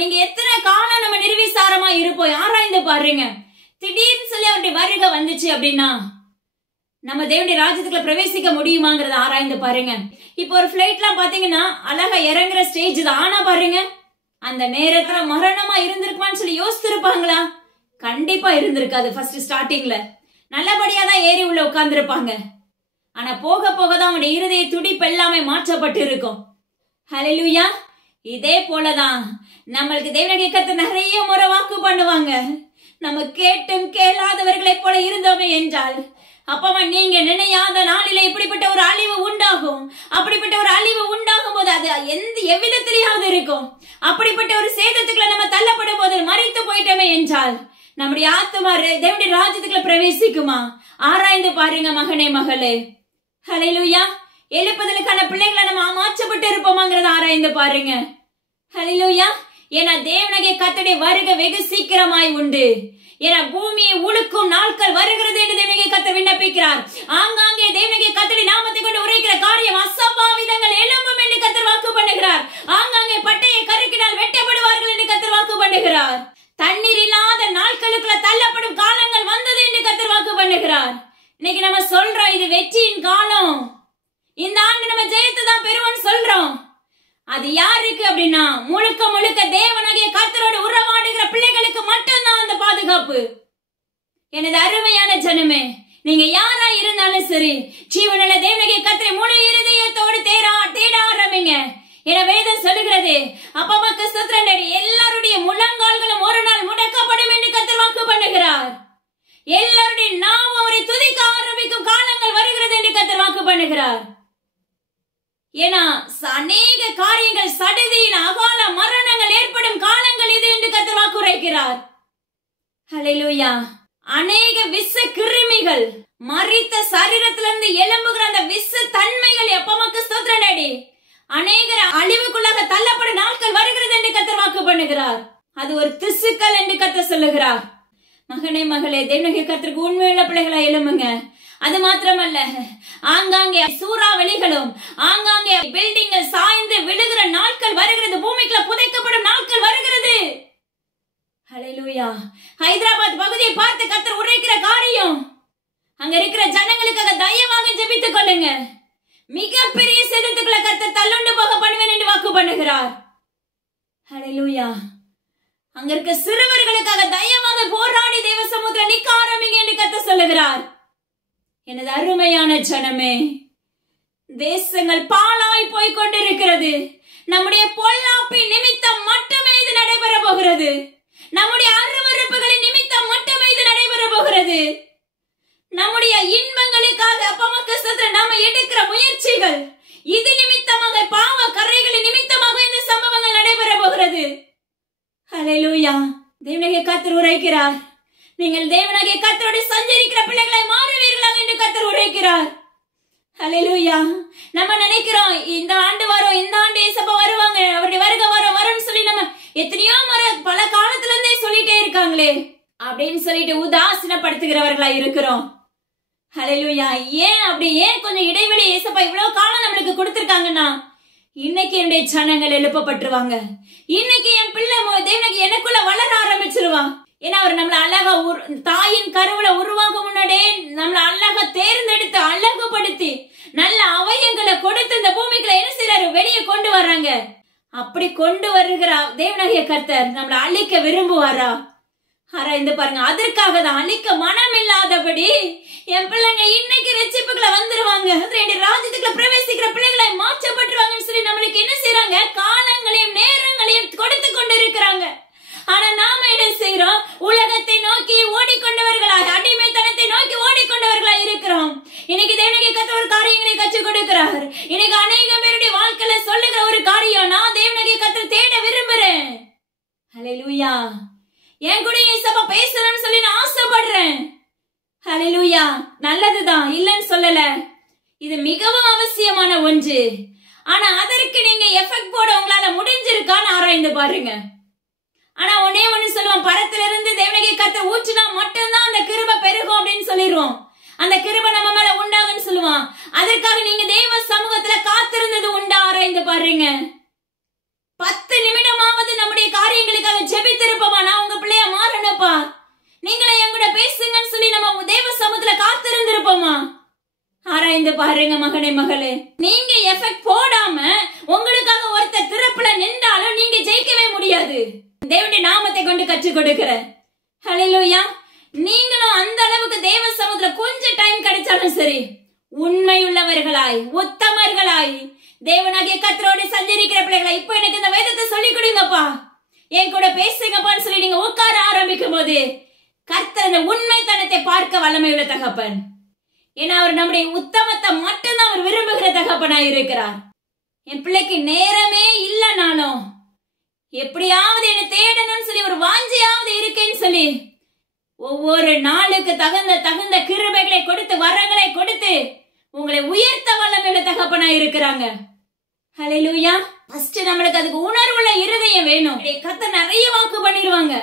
நீங்க எத்தனை காலம் நம்ம நிர்விசாரமா இருப்போம்? ஆராய்ந்து பாருங்க. திடீர்னு சொல்லி அவருடைய வருகை வந்துச்சு அப்படின்னா நம்ம தேவனுடைய ராஜ்யத்துக்குள்ள பிரவேசிக்க முடியுமாங்கிறத ஆராய்ந்து பாருங்க. இப்போ ஒரு பிளைட்லாம் பாத்தீங்கன்னா அழகா இறங்குற ஸ்டேஜ் தான். ஆனா பாருங்க, அந்த நேரத்துல மரணமா இருந்திருக்குமான்னு சொல்லி யோசிச்சிருப்பாங்களா? கண்டிப்பா இருந்திருக்காது. ஃபர்ஸ்ட் ஸ்டார்டிங்ல நல்லபடியா தான் ஏறி உள்ள உட்கார்ந்து இருப்பாங்க. ஆனா போக போகதான் அவனுடைய இருதய துடிப்பு எல்லாமே மாற்றப்பட்டு இருக்கும். ஹல்லேலூயா. இதே போலதான் நம்மளுக்கு தேவனாகிய கர்த்தர் நிறைய முறை வாக்கு பண்ணுவாங்க. நம்ம கேட்டும் கேளாதவர்களை போல இருந்தோமே என்றால் அப்பமா நீங்க நினையாத நாளில இப்படிப்பட்ட ஒரு அழிவு உண்டாகும். அப்படிப்பட்ட ஒரு அழிவு உண்டாகும் போது அது எவ்விதத்திலேயாவது இருக்கும். அப்படிப்பட்ட ஒரு சேதத்துக்குள்ள நம்ம தள்ளப்படும் போது மரித்து போயிட்டோமே என்றால் நம்முடைய ஆத்மா தேவனுடைய ராஜ்யத்துக்குள்ள பிரவேசிக்குமா? ஆராய்ந்து பாருங்க மகனே, மகளே. ஹல்லேலூயா. எழுப்புதலுக்கான பிள்ளைகளை நம்ம மாற்றப்பட்டு இருப்போமாங்கிறத ஆராய்ந்து பாருங்க. ஹல்லேலூயா. ஏன்னா தேவனாகிய கர்த்தருடைய வருகை வெகு சீக்கிரமாய் உண்டு. ஏன்னா பூமியை உழுக்கும் நாட்கள் வருகிறது என்று தேவனாகிய கர்த்தர் விண்ணப்பிக்கிறார். ஆங்காங்கே தேவனாகிய கர்த்தருடைய நாமத்தை கொண்டு உரைக்கிற காரியம் அசம்பாவிதங்கள் எழும்பும் என்று கர்த்தர் வாக்கு பண்ணுகிறார். ஆங்காங்கே பட்டையை கருக்கினால் வெட்டப்படுவார்கள் என்று கர்த்தர் வாக்கு பண்ணுகிறார். தண்ணீர் இல்லாத நாட்களுக்குள்ள தள்ளப்படும் காலங்கள் வந்தது என்று கர்த்தர் வாக்கு பண்ணுகிறார். இன்னைக்கு நம்ம சொல்றோம் இது வெற்றியின் காலம், இந்த ஆண்டு நம்ம ஜெயத்தை தான் பெறுவோம்னு சொல்றோம். அது யாருக்கு அப்படின்னா முழுக்க முழுக்க தேவனாகிய கர்த்தரோடு உறவாடுகிற பிள்ளைகளுக்கு மட்டும்தான் அந்த பாதுகாப்பு. எனது அருமையான ஜனமே, நீங்க யாரா இருந்தாலும் சரி, ஜீவனுள்ள தேவனாகிய கர்த்தரை முழு இருதயத்தோடு தேட ஆரம்பிங்க. என வேதம் சொல்லுகிறது, அப்பமக்கு ஸ்தோத்திரம், எல்லாருடைய முழங்கால்களும் ஒரு நாள் முடக்கப்படும் என்று கர்த்தர் வாக்கு பண்ணுகிறார். எல்லாருடைய நாவும் அவரை துதிக்க ஆரம்பிக்கும் காலங்கள் வருகிறது என்று கர்த்தர் வாக்கு பண்ணுகிறார். ஏன்னா அநேக காரியங்கள், சடுதியின் அகால மரணங்கள் ஏற்படும் காலங்கள் இது என்று கர்த்தர் வாக்கு உரைக்கிறார். ஹல்லேலூயா. அநேக விஷ கிருமிகள், மரித்த சரீரத்திலிருந்து எழும்புகிற அந்த விஷ தன்மைகள் எப்பமக்கு ஸ்தோத்திரம் டாடி, அநேகர் அழிவுக்குள்ளாக தள்ளப்படும் நாட்கள் வருகிறது என்று கர்த்தர் வாக்கு பண்ணுகிறார். அது ஒரு திசுக்கள் என்று கர்த்தர் சொல்லுகிறார். மகனே மகளே, தேவனாகிய கர்த்தருக்கு உண்மையுள்ள பிள்ளைகளா எழும்புங்க. அது மாத்திரமல்ல, ஆங்காங்கே சூறாவளிகளும் ஆங்காங்கே பில்டிங்கள் சாய்ந்து விழுகிற நாட்கள் வருகிறது, பூமிக்குள்ள புதைக்கப்படும் நாட்கள் வருகிறது. ஹல்லேலூயா. ஹைதராபாத் பகுதியை பார்த்து கர்த்தர் உரைக்கிற காரியம், அங்க இருக்கிற ஜனங்களுக்காக தயவாக ஜெபித்துக் கொள்ளுங்க. மிகப்பெரிய சேதத்துக்குள்ள கர்த்தர் தள்ளுண்டு போக பண்ணுவேன் என்று வாக்கு பண்ணுகிறார். ஹல்லேலூயா. அங்க இருக்க சிறுவர்களுக்காக தயவாக போராடி தேவ சமூகத்தில் நிற்க ஆரம்பிங்க என்று கர்த்தர் சொல்லுகிறார். எனது அருமையான ஜனமே, தேசங்கள் பாழாய் போய் கொண்டிருக்கிறது. நம்முடைய பொல்லாப்பின் நிமித்தம் மட்டுமே இது நடைபெற போகிறது. நம்முடைய அருவருப்புகளின் நிமித்தம் மட்டுமே இது நடைபெற போகிறது. நம்முடைய இன்பங்களுக்காக அப்பமக்கு ஸ்தோத்திரம் நாம எடுக்கிற முயற்சிகள், இது நிமித்தமாக பாவ கரைகளின் நிமித்தமாக இந்த சம்பவங்கள் நடைபெற போகிறது. ஹல்லேலூயா. தேவனாகிய கர்த்தர் உரைக்கிறார், நீங்கள் தேவனாகிய கர்த்தரோடு சஞ்சரிக்கிற பிள்ளைகளை மாறுவீர்களாக என்று கர்த்தர் உரைக்கிறார். ஹல்லேலூயா. நம்ம நினைக்கிறோம் இந்த ஆண்டு வரும், இந்த ஆண்டு இயேசுப்பா வருவாங்க, அவருடைய வருகை வரும்னு சொல்லி நம்ம எத்தனையோ முறை பல காலத்துல இருந்தே சொல்லிட்டே இருக்காங்களே அப்படின்னு சொல்லிட்டு உதாசீனப்படுத்துகிறவர்களா இருக்கிறோம். ஹல்லேலூயா. ஏன் கொஞ்சம் இடைவெளி இயேசுப்பா இவ்வளவு காலம் நம்மளுக்கு கொடுத்திருக்காங்கன்னா, இன்னைக்கு என்னுடைய ஜனங்கள் எழுப்பப்பட்டுருவாங்க. இன்னைக்கு என் பிள்ளை தேவனுக்கு எனக்குள்ள வளர ஆரம்பிச்சிருவான். ஏன்னா அவர் நம்மள அழகா தாயின் கருவுல உருவாகும் முன்னாடியே நம்மள அழகா தேர்ந்தெடுத்து அழகுபடுத்தி நல்ல அவயங்களை கொடுத்து இந்த பூமிக்குள்ள என்ன செய்யறாரு, வெளியே கொண்டு வர்றாங்க. அப்படி கொண்டு வருகிற தேவனாகிய கர்த்தர் நம்மள அழிக்க விரும்புவாரா? ஆராய்ந்து பாருங்க. அதற்காக தான் அழிக்க மனம் இல்லாதபடி என் பிள்ளைங்க இன்னைக்கு ரட்சிப்புக்குள்ள வந்துருவாங்க, ராஜ்யத்துக்குள்ள பிரவேசிக்கிற பிள்ளைகளை மாற்றப்பட்டுருவாங்கன்னு சொல்லி நம்மளுக்கு என்ன செய்யறாங்க, காலங்களையும் நேரங்களையும் கொடுத்து கொண்டு இருக்கிறாங்க. ஆனா நாம என்ன செய்யறோம், உலகத்தை நோக்கி ஓடிக்கொண்டவர்களாக, அடிமைத்தனத்தை நோக்கி ஓடிக்கொண்டவர்களாக இருக்கிறோம். இன்னைக்கு தேவனாகிய கர்த்தர் ஒரு காரியங்களை கற்றுக் கொடுக்கிறார். இன்னைக்கு அநேக பேருடைய வாழ்க்கையில சொல்லுகிற ஒரு காரியம், நான் தேவனாகிய கர்த்தர் தேட விரும்புறேன். ஹல்லேலூயா. என் கூட இயேசுப்பா பேசணும்னு சொல்லி நான் ஆசைப்படுறேன். ஹல்லேலூயா. நல்லதுதான், இல்லன்னு சொல்லல. இது மிகவும் அவசியமான ஒன்று. ஆனா அதற்கு நீங்க எஃபெக்ட் போட உங்களால முடிஞ்சிருக்கான்னு ஆராய்ந்து பாருங்க. ஆனா ஒன்னே ஒண்ணு சொல்லுவோம், பரத்துல இருந்து தேவனாகிய கர்த்தர் ஊற்றினா மட்டும்தான் அந்த கிருபை பெருகும் அப்படின்னு சொல்லிடுவோம். அந்த கிருபை நம்ம மேல உண்டாகுன்னு சொல்லுவான். அதற்காக நீங்க தேவ சமூகத்துல காத்திருந்தது உண்டா ஆராய்ந்து பாருங்க. 10 நிமிடமாவது நம்முடைய காரியங்களுக்காக ஜெபித்திருப்போமா, நான் உங்க பிள்ளைய மாறணும்ப்பா, நீங்களே என் கூட பேசுங்கன்னு சொல்லி நம்ம தேவ சமூகத்துல காத்திருந்திருப்போமா? ஆராய்ந்து பாருங்க மகனே மகளே. நீங்க எஃபெக்ட் போடாம உங்களுக்காக ஒருத்தர் திறப்புல நின்றாலும் நீங்க ஜெயிக்கவே முடியாது. தேவனுடைய நாமத்தை கொண்டு கற்றுக் கொடுக்கிற. ஹல்லேலூயா. நீங்களும் அந்த அளவுக்கு தேவ சமூகத்துல கொஞ்சம் டைம் கிடைச்சாலும் சரி, உண்மையுள்ளவர்களாய் உத்தமர்களாய் தேவனாகிய கர்த்தரோடு சஞ்சரிக்கிற பிள்ளைகளை, இப்ப எனக்கு இந்த வேதத்தை சொல்லி கொடுங்கப்பா, என் கூட பேசுங்கப்பான்னு சொல்லி நீங்க உட்கார ஆரம்பிக்கும் போது கர்த்தர் அந்த உண்மைத்தனத்தை பார்க்க வல்லமை உள்ள தகப்பன். ஏன்னா அவர் நம்முடைய உத்தமத்தை மட்டும்தான் அவர் விரும்புகிற தகப்பனா இருக்கிறார். என் பிள்ளைக்கு நேரமே இல்லைனாலும் எப்படியாவது என்ன தேடணும்னு சொல்லி ஒரு வாஞ்சியாவது இருக்கேன்னு சொல்லி ஒவ்வொரு நாளுக்கு தகுந்த கிருபைகளை கொடுத்து வரங்களை கொடுத்து உங்களை உயர்த்த வல்லமையுள்ள தகப்பனா இருக்கிறாங்க. ஹல்லேலூயா. ஃபர்ஸ்ட் நம்மளுக்கு அதுக்கு உணர்வுள்ள இருதயம் வேணும். கர்த்தர் நிறைய வாக்கு பண்ணிடுவாங்க.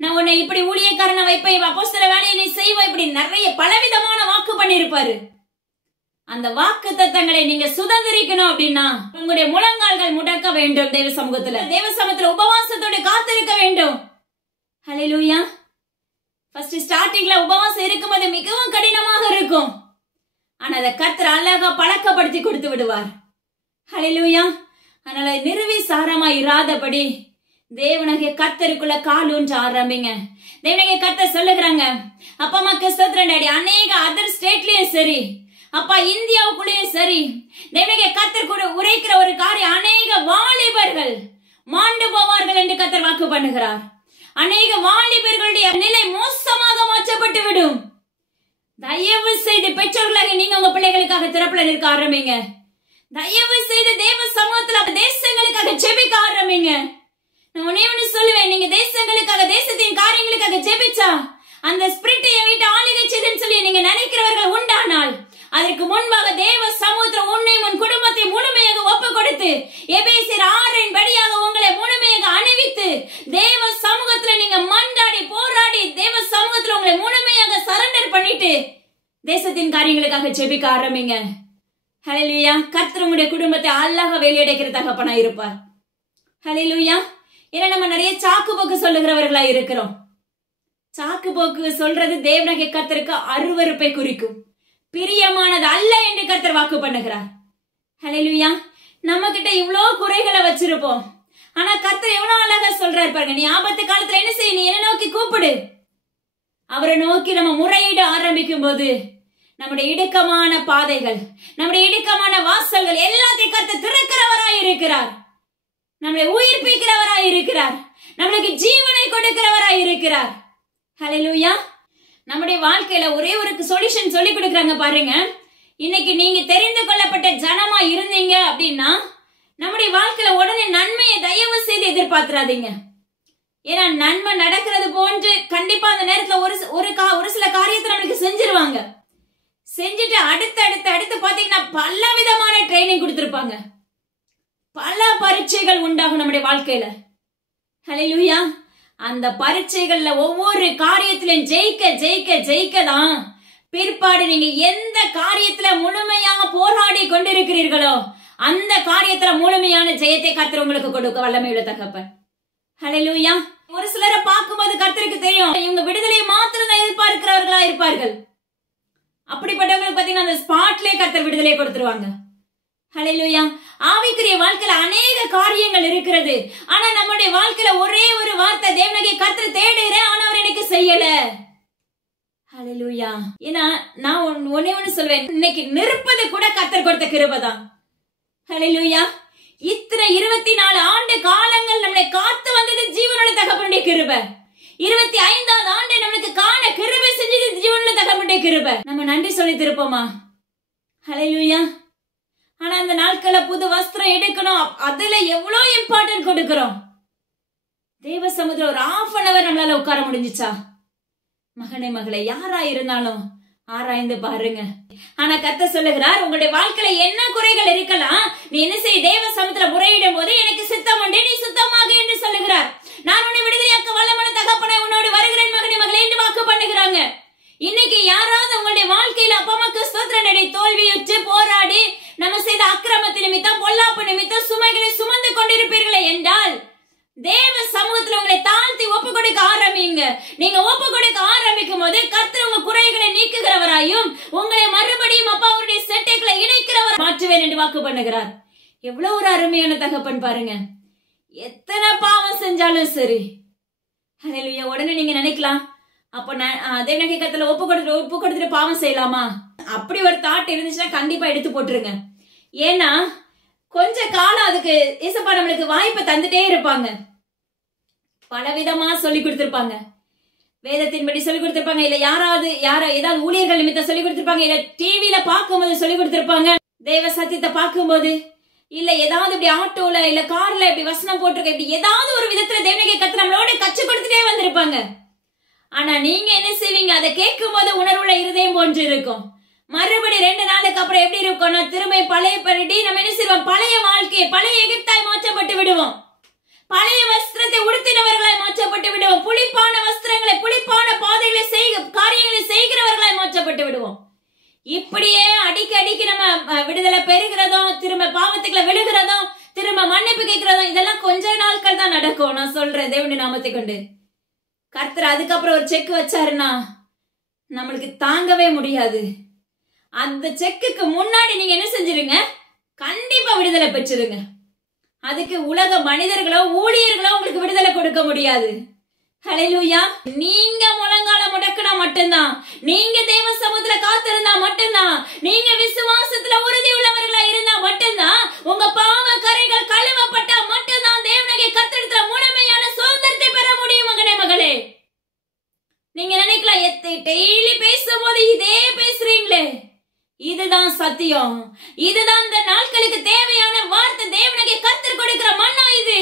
நான் உன்னை இப்படி ஊழியக்காரனை வைப்பேன், அப்போஸ்தல வேலையை நீ செய்வ, இப்படி நிறைய பலவிதமான வாக்கு பண்ணிருப்பாரு. அந்த வாக்கு தத்தங்களை நீங்க சுதந்திரிக்கணும் அப்படின்னா உங்களுடைய முழங்கால்கள் முடக்க வேண்டும். தேவ சமூகத்துல உபவாசத்தோடு காத்திருக்க வேண்டும். ஹல்லேலூயா. ஃபர்ஸ்ட் ஸ்டார்டிங்ல உபவாசம் இருக்கும்போது மிகவும் கடினமாக இருக்கும். ஆனா அதை கர்த்தர் அழகா பழக்கப்படுத்தி கொடுத்து விடுவார். ஹல்லேலூயா. அதனால நிர்விசாரமா இராதபடி தேவனாகிய கர்த்தருக்குள்ள கால் ஊன்ற ஆரம்பிங்க. தேவனாகிய கர்த்தர் சொல்லுகிறாங்க, அப்பா அம்மாக்கு ஸ்தோத்திரம் டாடி. அநேக அதர் ஸ்டேட்லயும் சரி, அப்பா இந்தியாவுக்குள்ளேயும் சரி, தேவனாகிய கர்த்தர் கூட உரைக்கிற ஒரு காரியம், அநேக வாலிபர்கள் மாண்டு போவார்கள் என்று கர்த்தர் வாக்கு பண்ணுகிறார். அநேக வாலிபர்களுடைய நிலை மோசமாக மாற்றப்பட்டு விடும். தயவு செய்து பெற்றோர்களாக நீங்க உங்க பிள்ளைகளுக்காக திறப்புல நிற்க ஆரம்பிங்க. தயவு செய்து தேவ சமூகத்துல தேசங்களுக்காக ஜெபிக்க ஆரம்பிங்க. நான் ஒன்னே ஒண்ணு சொல்லுவேன், நீங்க தேசங்களுக்காக தேசத்தின் காரியங்களுக்காக ஜெபிச்சா அந்த ஸ்பிரிட் என் வீட்டு ஆளுகை செய்துன்னு சொல்லி நீங்க நினைக்கிறவர்கள் உண்டானால் அதற்கு முன்பாக தேவ சமூகத்துல உன்னையும் உன் குடும்பத்தை முழுமையாக ஒப்பு கொடுத்து எபேசியர் 6 படியாக உங்களை முழுமையாக அணிவித்து தேவ சமூகத்துல நீங்க மண்டாடி போராடி தேவ சமூகத்துல உங்களை முழுமையாக சரண்டர் பண்ணிட்டு தேசத்தின் காரியங்களுக்காக ஜெபிக்க ஆரம்பிங்க. ஹல்லேலூயா. கர்த்தர் உங்களுடைய குடும்பத்தை அழகா வேலையடைக்கிற தகப்பனா இருப்பார். ஹல்லேலூயா. ஏன்னா நம்ம நிறைய சாக்கு போக்கு சொல்லுகிறவர்களா இருக்கிறோம். சாக்கு போக்கு சொல்றது தேவனாகிய கர்த்தருக்கு அருவருப்பை குறிக்கும், பிரியமானது அல்ல என்று கர்த்தர் வாக்கு பண்ணுகிறார். ஹல்லேலூயா. நம்ம கிட்ட இவ்வளவு குறைகளை வச்சிருப்போம். ஆனா கர்த்தர் எவ்வளவு அழகா சொல்றாரு பாருங்க, நீ ஆபத்து காலத்துல என்ன செய்ய, நீ என்ன நோக்கி கூப்பிடு. அவரை நோக்கி நம்ம முறையிட ஆரம்பிக்கும் போது நம்முடைய இடுக்கமான பாதைகள், நம்முடைய இடுக்கமான வாசல்கள் எல்லாத்தையும் கர்த்தர் திறக்கிறவராய் இருக்கிறார். நம்மளை உயிர்ப்பிக்கிறவராய் இருக்கிறார். நம்மளுக்கு ஜீவனை கொடுக்கிறவராய் இருக்கிறார். ஹல்லேலூயா. நம்முடைய வாழ்க்கையில ஒரே ஒரு சொல்யூஷன் சொல்லி கொடுக்கறாங்க பாருங்க. இன்னைக்கு நீங்க தெரிந்து கொள்ளப்பட்ட ஜனமா இருந்தீங்க அப்படின்னா நம்முடைய வாழ்க்கையில உடனே நன்மையை தயவு செய்து எதிர்பார்த்திராதீங்க. ஏன்னா நன்மை நடக்கிறது போன்று கண்டிப்பா அந்த நேரத்துல ஒரு சில காரியத்தை நம்மளுக்கு செஞ்சிருவாங்க. செஞ்சுட்டு அடுத்து பாத்தீங்கன்னா பல விதமான ட்ரைனிங் கொடுத்திருப்பாங்க. பல பரீட்சைகள் உண்டாகும் நம்முடைய வாழ்க்கையில. ஹல்லேலூயா. அந்த பரீட்சைகள்ல ஒவ்வொரு காரியத்திலும் ஜெயிக்க தான் பிற்பாடு நீங்க எந்த காரியத்துல முழுமையாக போராடி கொண்டிருக்கிறீர்களோ அந்த காரியத்துல முழுமையான ஜெயத்தை கர்த்தர் உங்களுக்கு கொடுக்க வல்லமை உள்ள தகப்பன். ஹல்லேலூயா. ஒரு சிலரை பார்க்கும்போது கர்த்தருக்கு தெரியும் இவங்க விடுதலையை மாத்திரம் எதிர்பார்க்கிறவர்களா இருப்பார்கள். அப்படிப்பட்டவங்களுக்கு பாத்தீங்கன்னா அந்த ஸ்பாட்லயே கர்த்தர் விடுதலை கொடுத்துருவாங்க. ஹல்லேலூயா. ஆவிக்குரிய வாழ்க்கையில அநேக காரியங்கள் இருக்கிறது. ஆனா நம்முடைய வாழ்க்கையில ஒரே ஒரு வார்த்தை, தேவனாகிய கர்த்தர் தேடுகிறேன், ஆனா அவர் எனக்கு செய்யல. ஹல்லேலூயா. ஏன்னா நான் ஒன்னே ஒண்ணு சொல்வேன், இன்னைக்கு நிற்பது கூட கர்த்தர் கொடுத்த கிருபைதான். ஹல்லேலூயா. இத்தனை 24 ஆண்டு காலங்கள் நம்மளை காத்து வந்தது ஜீவனுள்ள தகப்பனுடைய கிருபை. 25வது ஆண்டு நம்மளுக்கு காண கிருபை செஞ்சது ஜீவனுள்ள தகப்பனுடைய கிருபை. நம்ம நன்றி சொல்லி திருப்போமா? ஹல்லேலூயா. ஆனா அந்த நாட்கள புது வஸ்திரம் எடுக்கணும், அதுல எவ்வளவு இம்பார்ட்டன்ட் கொடுக்கிறோம். தேவ சமுத்திரம் ஒரு 1/2 hour நம்மளால உட்கார முடிஞ்சுச்சா? மகனே மகளே, யாரா இருந்தாலும் ஆராய்ந்து பாருங்க. ஆனா கர்த்தர் சொல்லுகிறார், உங்களுடைய வாழ்க்கையில என்ன குறைகள் இருக்கலாம், நீ என்ன செய்ய, தேவ சமுத்திரம் முறையிடும் போது எனக்கு சித்தம் உண்டு, நீ சுத்தமாக என்று சொல்லுகிறார். நான் உன்னை விடுதலையாக்க வல்லமான தகப்பனே உன்னோடு வருகிறேன் மகனே மகளே என்று வாக்கு பண்ணுகிறாங்க. இன்னைக்கு யாராவது உங்களுடைய வாழ்க்கையில அப்பா அம்மாக்கு ஸ்தோத்திரம் நடி தோல்வியுற்று போராடி நம்ம செய்த அக்கிரமத்து நிமித்தம் பொல்லாப்பு நிமித்தம் சுமைகளை சுமந்து கொண்டிருப்பீர்களே என்றால் தேவ சமூகத்துல உங்களை தாழ்த்தி ஒப்பு கொடுக்க ஆரம்பிங்க. நீங்க ஒப்பு கொடுக்க ஆரம்பிக்கும் போது கர்த்தர் உங்க குறைகளை நீக்குகிறவராயும் உங்களை மறுபடியும் அப்பா அவருடைய செட்டைகளை இணைக்கிறவர் மாற்றுவேன் என்று வாக்கு பண்ணுகிறார். எவ்வளவு ஒரு அருமையான தகப்பன் பாருங்க. எத்தனை பாவம் செஞ்சாலும் சரி, ஹல்லேலூயா, உடனே நீங்க நினைக்கலாம், அப்ப தேவனாகிய கர்த்தர்ல ஒப்பு கொடுத்துட்டு பாவம் செய்யலாமா? அப்படி ஒரு தாட் இருந்துச்சுன்னா கண்டிப்பா எடுத்து போட்டுருங்க. ஏன்னா கொஞ்ச காலம் அதுக்கு ஏசப்பா நம்மளுக்கு வாய்ப்பை தந்துட்டே இருப்பாங்க. பலவிதமா சொல்லி கொடுத்திருப்பாங்க, வேதத்தின்படி சொல்லி கொடுத்திருப்பாங்க, இல்ல ஏதாவது ஊழியர்கள் நிமித்தம் சொல்லி கொடுத்திருப்பாங்க, இல்ல டிவில பார்க்கும்போது சொல்லி கொடுத்திருப்பாங்க, தேவ சத்தியத்தை பார்க்கும்போது, இல்ல ஏதாவது இப்படி ஆட்டோல இல்ல கார்ல இப்படி வசனம் போட்டிருக்க, இப்படி ஏதாவது ஒரு விதத்துல தேவனாகிய கர்த்தர் நம்மளோட கற்றுக் கொடுத்துட்டே வந்திருப்பாங்க. ஆனா நீங்க என்ன செய்வீங்க? அதை கேட்கும் போது உணர்வுள்ள இருதயம் போன்று இருக்கும். மறுபடி 2 நாளுக்கு அப்புறம் எப்படி இருக்கும்னா திரும்ப பழைய படி நம்ம என்ன செய்வோம், பழைய வாழ்க்கையை பழைய எகிப்தாய் மாற்றப்பட்டு விடுவோம். பழைய வஸ்திரத்தை உடுத்தினவர்களாய் மாற்றப்பட்டு விடுவோம். புளிப்பான வஸ்திரங்களை புளிப்பான பாதைகளை காரியங்களை செய்கிறவர்களாய் மாற்றப்பட்டு விடுவோம். இப்படியே அடிக்கடிக்கு நம்ம விடுதலை பெறுகிறதும் திரும்ப பாவத்துக்குள்ள விழுகிறதும் திரும்ப மன்னிப்பு கேட்கிறதும் இதெல்லாம் கொஞ்ச நாட்கள் தான் நடக்கும். நான் சொல்றேன் தேவனுடைய நாமத்தை கொண்டு. கர்த்தர் அதுக்கப்புறம் ஒரு செக் வச்சாருன்னா நம்மளுக்கு தாங்கவே முடியாது. அந்த செக்குக்கு முன்னாடி நீங்க என்ன செஞ்சிருங்க, கண்டிப்பா விடுதலை பெற்றிருங்க. அதுக்கு உலக மனிதர்களோ ஊழியர்களோ உங்களுக்கு விடுதலை கொடுக்க முடியாது. ஹல்லேலூயா. நீங்க முழங்கால முடக்கினா மட்டும்தான், நீங்க தேவ சமூகத்துல காத்திருந்தா மட்டும்தான், நீங்க விசுவாசத்துல உறுதி உள்ளவர்களா இருந்தா மட்டும்தான், உங்க பாவ கரைகள் கழுவப்பட்டா மட்டும்தான் தேவனுடைய கர்த்தரிடத்துல முழுமையான சுதந்திரத்தை பெற முடியும். மகனே மகளே, நீங்க நினைக்கலாம் டெய்லி பேசும்போது இதே பேசுறீங்களே, இதுதான் சத்தியம், இதுதான் இந்த நாட்களுக்கு தேவையான வார்த்தை. தேவனுடைய கர்த்தர் கொடுக்கிற மன்னா இது.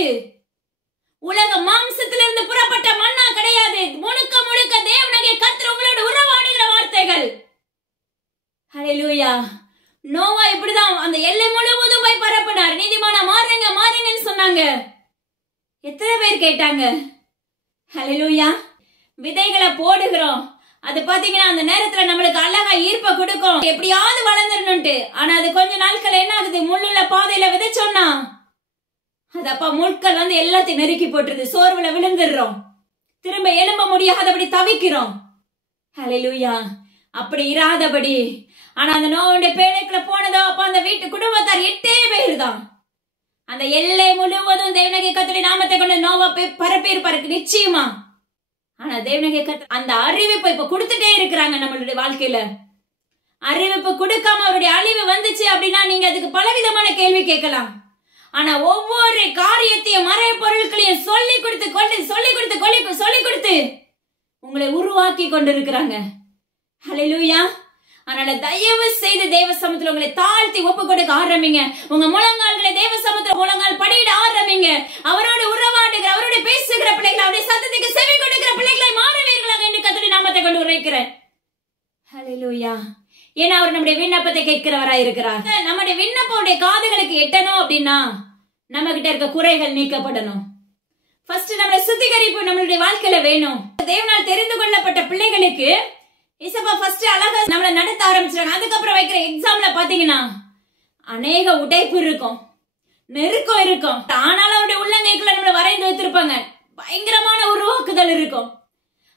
உலக மாம்சத்திலிருந்து புறப்பட்ட மன்னா கிடையாது. முழுக்க முழுக்க தேவனுடைய கர்த்தர் உங்களோட உறவாடுகிற வார்த்தைகள். ஹல்லேலூயா. நோவா இப்படிதான் அந்த எல்லை முழுவதும் போய் பரப்பினார். நீதிமானா மாறுங்க மாறுங்கன்னு சொன்னாங்க. எத்தனை பேர் கேட்டாங்க? ஹல்லேலூயா. விதைகளை போடுகிறோம், அது பாத்தீங்கன்னா அந்த நேரத்துல நம்மளுக்கு அழகா ஈர்ப்ப கொடுக்கும், எப்படியாவது வளர்ந்துடணும்ட்டு. ஆனா அது கொஞ்ச நாட்கள் என்ன ஆகுது, முள்ளுள்ள பாதையில விதைச்சோன்னா அது அப்ப முட்கள் வந்து எல்லாத்தையும் நெருக்கி போட்டுருது. சோர்வுல விழுந்துடுறோம், திரும்ப எழும்ப முடியாதபடி தவிக்கிறோம். ஹல்லேலூயா. அப்படி இராதபடி. ஆனா அந்த நோவுடைய பேழைக்குள்ள போனதோ அப்ப அந்த வீட்டு குடும்பத்தார் 8 பேர் தான். அந்த எல்லை முழுவதும் தேவனுடைய கர்த்தருடைய நாமத்தை கொண்டு நோவா பரப்பி இருப்பாருக்கு நிச்சயமா. ஆனா தேவனுடைய கர்த்தர் அந்த அறிவிப்பை இப்ப கொடுத்துட்டே இருக்கிறாங்க. நம்மளுடைய வாழ்க்கையில அறிவிப்பு கொடுக்காம அவருடைய அழிவு வந்துச்சு அப்படின்னா நீங்க அதுக்கு பலவிதமான கேள்வி கேட்கலாம். ஆனா ஒவ்வொரு காரியத்தையும் மறை பொருட்களையும் சொல்லி கொடுத்து உங்களை உருவாக்கி கொண்டிருக்கிறாங்க. ஹல்லேலூயா. அதனால தயவு செய்து தேவ சமூகத்துல உங்களை தாழ்த்தி ஒப்பு கொடுக்க ஆரம்பிங்க. உங்க முழங்கால்களை தேவ சமூகத்துல முழங்கால் படியிட ஆரம்பிங்க. அவரோடு உறவாடுகிற, அவரோட பேசுகிற பிள்ளைகள், அவருடைய சத்தத்துக்கு செவி கொடுக்கிற பிள்ளைகளை மாறுவீர்களாக என்று கர்த்தருடைய நாமத்தை கொண்டு உரைக்கிறேன். ஹல்லேலூயா. ஏன்னா அவர் நம்முடைய விண்ணப்பத்தை கேட்கிறவராய் இருக்கிறார். நம்முடைய விண்ணப்பனுடைய காதுகளுக்கு எட்டணும் அப்படின்னா நம்ம கிட்ட இருக்க குறைகள் நீக்கப்படணும். ஃபர்ஸ்ட் நம்மளுடைய சுத்திகரிப்பு நம்மளுடைய வாழ்க்கையில வேணும். தேவனால் தெரிந்து கொள்ளப்பட்ட பிள்ளைகளுக்கு இசப்பா ஃபர்ஸ்ட் அழகா நம்மள நடத்த ஆரம்பிச்சாங்க. அதுக்கப்புறம் வைக்கிற எக்ஸாம்ல பாத்தீங்கன்னா அநேக உடைப்பு இருக்கும், நெருக்கம் இருக்கும். ஆனாலும் அவருடைய உள்ளங்கைக்குள்ள நம்மள வரைந்து வைத்திருப்பாங்க. பயங்கரமான உருவாக்குதல் இருக்கும்.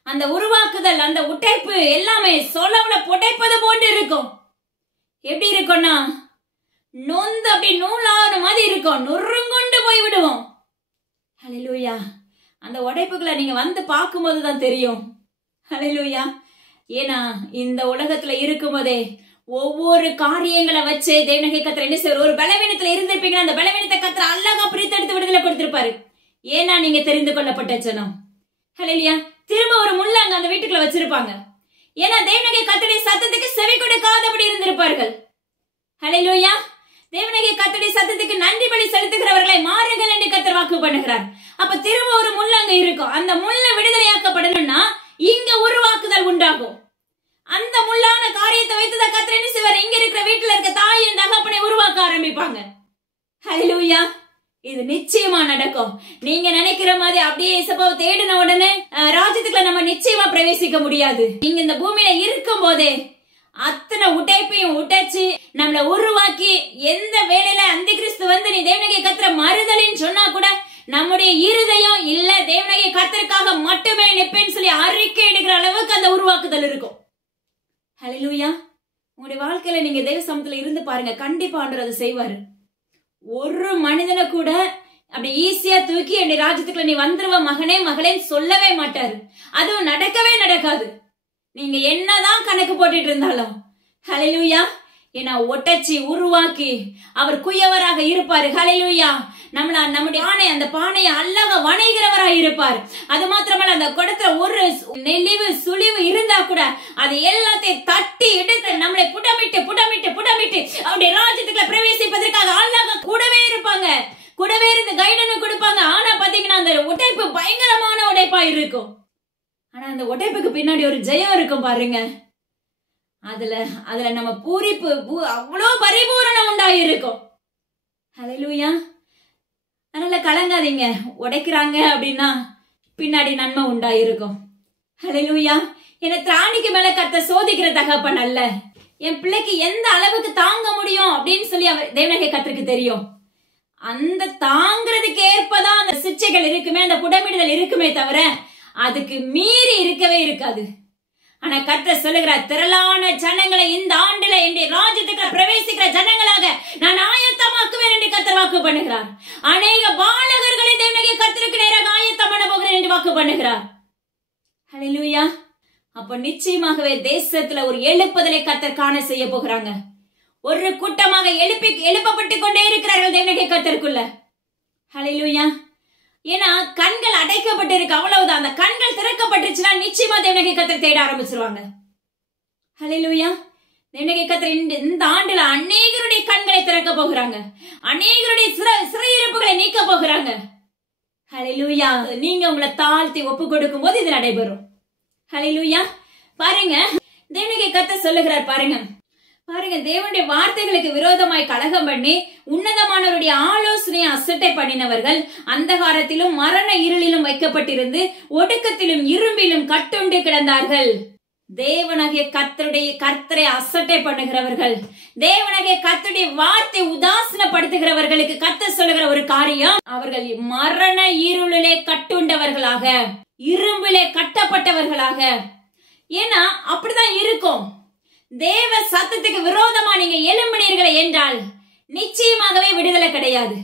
அந்த உருவாக்குதல், அந்த உடைப்பு எல்லாமே சொலவுல புடைப்பது போன்று இருக்கும். எப்படி இருக்கும்னா நொந்து அப்படி நூலான மாதிரி இருக்கும், நொறுங்குண்டு போய் விடுவோம். ஹல்லேலூயா. அந்த உடைப்புகளை நீங்க வந்து பார்க்கும் போதுதான் தெரியும். ஹல்லேலூயா. ஏன்னா இந்த உலகத்துல இருக்கும் போதே ஒவ்வொரு காரியங்களை வச்சு தேவனுடைய கர்த்தர் என்ன செய்வார், ஒரு பலவீனத்துல இருந்திருப்பீங்கன்னா அந்த பலவீனத்தை கர்த்தர் அழகா பிரித்தெடுத்து விடுதலை கொடுத்திருப்பாரு. ஏன்னா நீங்க தெரிந்து கொள்ளப்பட்ட ஜனம். ஹல்லேலூயா. திரும்ப ஒரு முள்ளங்க அந்த வீட்டுக்குள்ள வச்சிருப்பாங்க. ஏன்னா தேவனுடைய கர்த்தருடைய சத்தத்துக்கு செவி கொடுக்காதபடி இருந்திருப்பார்கள். ஹல்லேலூயா. தேவனுடைய கர்த்தருடைய சத்தத்துக்கு நன்றி பலி செலுத்துகிறவர்களை மாறுங்கள் என்று கர்த்தர் வாக்கு பண்ணுகிறார். அப்ப திரும்ப ஒரு முள்ளங்க இருக்கும். அந்த முள்ள விடுதலையாக்கப்படணும்னா இங்க உருவாக்குதல் உண்டாகும். அந்த முள்ளான காரியத்தை வைத்துதான் கர்த்தர் என்ன செய்வார், இங்க இருக்கிற வீட்டுல இருக்க தாயின் தகப்பனை உருவாக்க ஆரம்பிப்பாங்க. ஹல்லேலூயா. இது நிச்சயமா நடக்கும். நீங்க நினைக்கிற மாதிரி அப்படியே இசப்பாவை தேடின உடனே ராஜ்யத்துக்குள்ள நம்ம நிச்சயமா பிரவேசிக்க முடியாது. நீங்க இந்த பூமியில இருக்கும் போதே அத்தனை உடைப்பையும் உடைச்சு நம்மள உருவாக்கி எந்த வேலையில அந்த கிறிஸ்து வந்து நீ தேவனுடைய கர்த்தரை மறுதலின்னு சொன்னா கூட நம்முடைய இருதயம் இல்ல தேவனுடைய கர்த்தருக்காக மட்டுமே நிப்பேன்னு சொல்லி அறிக்கை எடுக்கிற அளவுக்கு அந்த உருவாக்குதல் இருக்கும். ஹல்லேலூயா. உங்களுடைய வாழ்க்கையில நீங்க தேவ சமூகத்துல இருந்து பாருங்க, கண்டிப்பா ஆண்டவர் அதை செய்வாரு. ஒரு மனிதனை கூட அப்படி ஈஸியா தூக்கி என்னுடைய ராஜ்யத்துக்குள்ள நீ வந்துருவ மகனே மகளேன்னு சொல்லவே மாட்டாரு. அதுவும் நடக்கவே நடக்காது. நீங்க என்னதான் கணக்கு போட்டுட்டு இருந்தாலும். ஹல்லேலூயா. ஏன்னா ஒட்டச்சி உருவாக்கி அவர் குயவராக இருப்பாரு. ஹல்லேலூயா. நம்முடைய பானை, அந்த பானையை அழகா வணைகிறவராக இருப்பார். அது மாத்திரமல்ல அந்த குடத்துல ஒரு நெளிவு சுழிவு இருந்தா கூட அது எல்லாத்தையும் தட்டி எடுத்து நம்மளை புடமிட்டு புடமிட்டு புடமிட்டு அவருடைய ராஜ்யத்துக்குள்ள பிரவேசிப்பதற்காக அழகா கூடவே இருப்பாங்க. கூடவே இருந்து கைடனும் கொடுப்பாங்க. ஆனா பாத்தீங்கன்னா அந்த உடைப்பு பயங்கரமான உடைப்பா இருக்கும். ஆனா அந்த உடைப்புக்கு பின்னாடி ஒரு ஜெயம் இருக்கும் பாருங்க. அதுல நம்ம பூரிப்பு அவ்வளவு பரிபூரணம் உண்டாயிருக்கும். ஹல்லேலூயா. அதனால கலங்காதீங்க. உடைக்கிறாங்க அப்படின்னா பின்னாடி நன்மை உண்டாயிருக்கும். ஹல்லேலூயா. என்ன திராணிக்கு மேல கர்த்தர் சோதிக்கிற தகப்பன் அல்ல. என் பிள்ளைக்கு எந்த அளவுக்கு தாங்க முடியும் அப்படின்னு சொல்லி தேவனாகிய கர்த்தருக்கு தெரியும். அந்த தாங்கிறதுக்கு ஏற்பதான் அந்த சிச்சைகள் இருக்குமே, அந்த புடமிடுதல் இருக்குமே தவிர அதுக்கு மீறி இருக்கவே இருக்காது. ஆனா கர்த்தர் சொல்லுகிறார், திரளான ஜனங்களை இந்த ஆண்டுல என்னுடைய ராஜ்யத்துக்கு பிரவேசிக்கிற ஜனங்களாக நான் ஆயத்தமாக்குவேன் என்று கர்த்தர் வாக்கு பண்ணுகிறார். அநேக பாலகர்களை தேவனாகிய கர்த்தருக்கு நேராக ஆயத்தம் பண்ண போகிறேன் என்று வாக்கு பண்ணுகிறார். ஹல்லேலூயா. அப்ப நிச்சயமாகவே தேசத்துல ஒரு எழுப்புதலை கர்த்தர் காண செய்ய போகிறாங்க. ஒரு கூட்டமாக எழுப்பப்பட்டு கொண்டே இருக்கிறார்கள் தேவனாகிய கர்த்தருக்குள்ள. ஹல்லேலூயா. ஏன்னா கண்கள் அடைக்கப்பட்டு இருக்கு, அவ்வளவுதான். அந்த கண்கள் திறக்கப்பட்டுச்சுன்னா நிச்சயமா தேவனாகிய கர்த்தர் தேட ஆரம்பிச்சிருவாங்க. ஹல்லேலூயா. தேவனாகிய கர்த்தர் இந்த ஆண்டுல அநேகருடைய கண்களை திறக்க போகிறாங்க. அநேகருடைய சிறையிருப்புகளை நீக்க போகிறாங்க. ஹல்லேலூயா. நீங்க உங்களை தாழ்த்தி ஒப்பு கொடுக்கும் போது இது நடைபெறும். ஹல்லேலூயா. பாருங்க, தேவனாகிய கர்த்தர் சொல்லுகிறார், பாருங்க தேவனுடைய வார்த்தைகளுக்கு விரோதமாய் கலகம் பண்ணி உன்னதமானவருடைய ஆலோசனையை அசட்டை பண்ணினவர்கள் அந்தகாரத்திலும் மரண இருளிலும் வைக்கப்பட்டிருந்து ஒடுக்கத்திலும் இரும்பிலும் கட்டுண்டு கிடந்தார்கள். தேவனாகிய கர்த்தரை அசட்டை பண்ணுகிறவர்கள், தேவனாகிய கர்த்தருடைய வார்த்தை உதாசீனப்படுத்துகிறவர்களுக்கு கர்த்தர் சொல்லுகிற ஒரு காரியம், அவர்கள் மரண இருளிலே கட்டுண்டவர்களாக, இரும்பிலே கட்டப்பட்டவர்களாக. ஏன்னா அப்படிதான் இருக்கும். தேவ சத்தத்துக்கு விரோதமா நீங்க எழும்பினீர்கள் என்றால் நிச்சயமாகவே விடுதலை கிடையாது.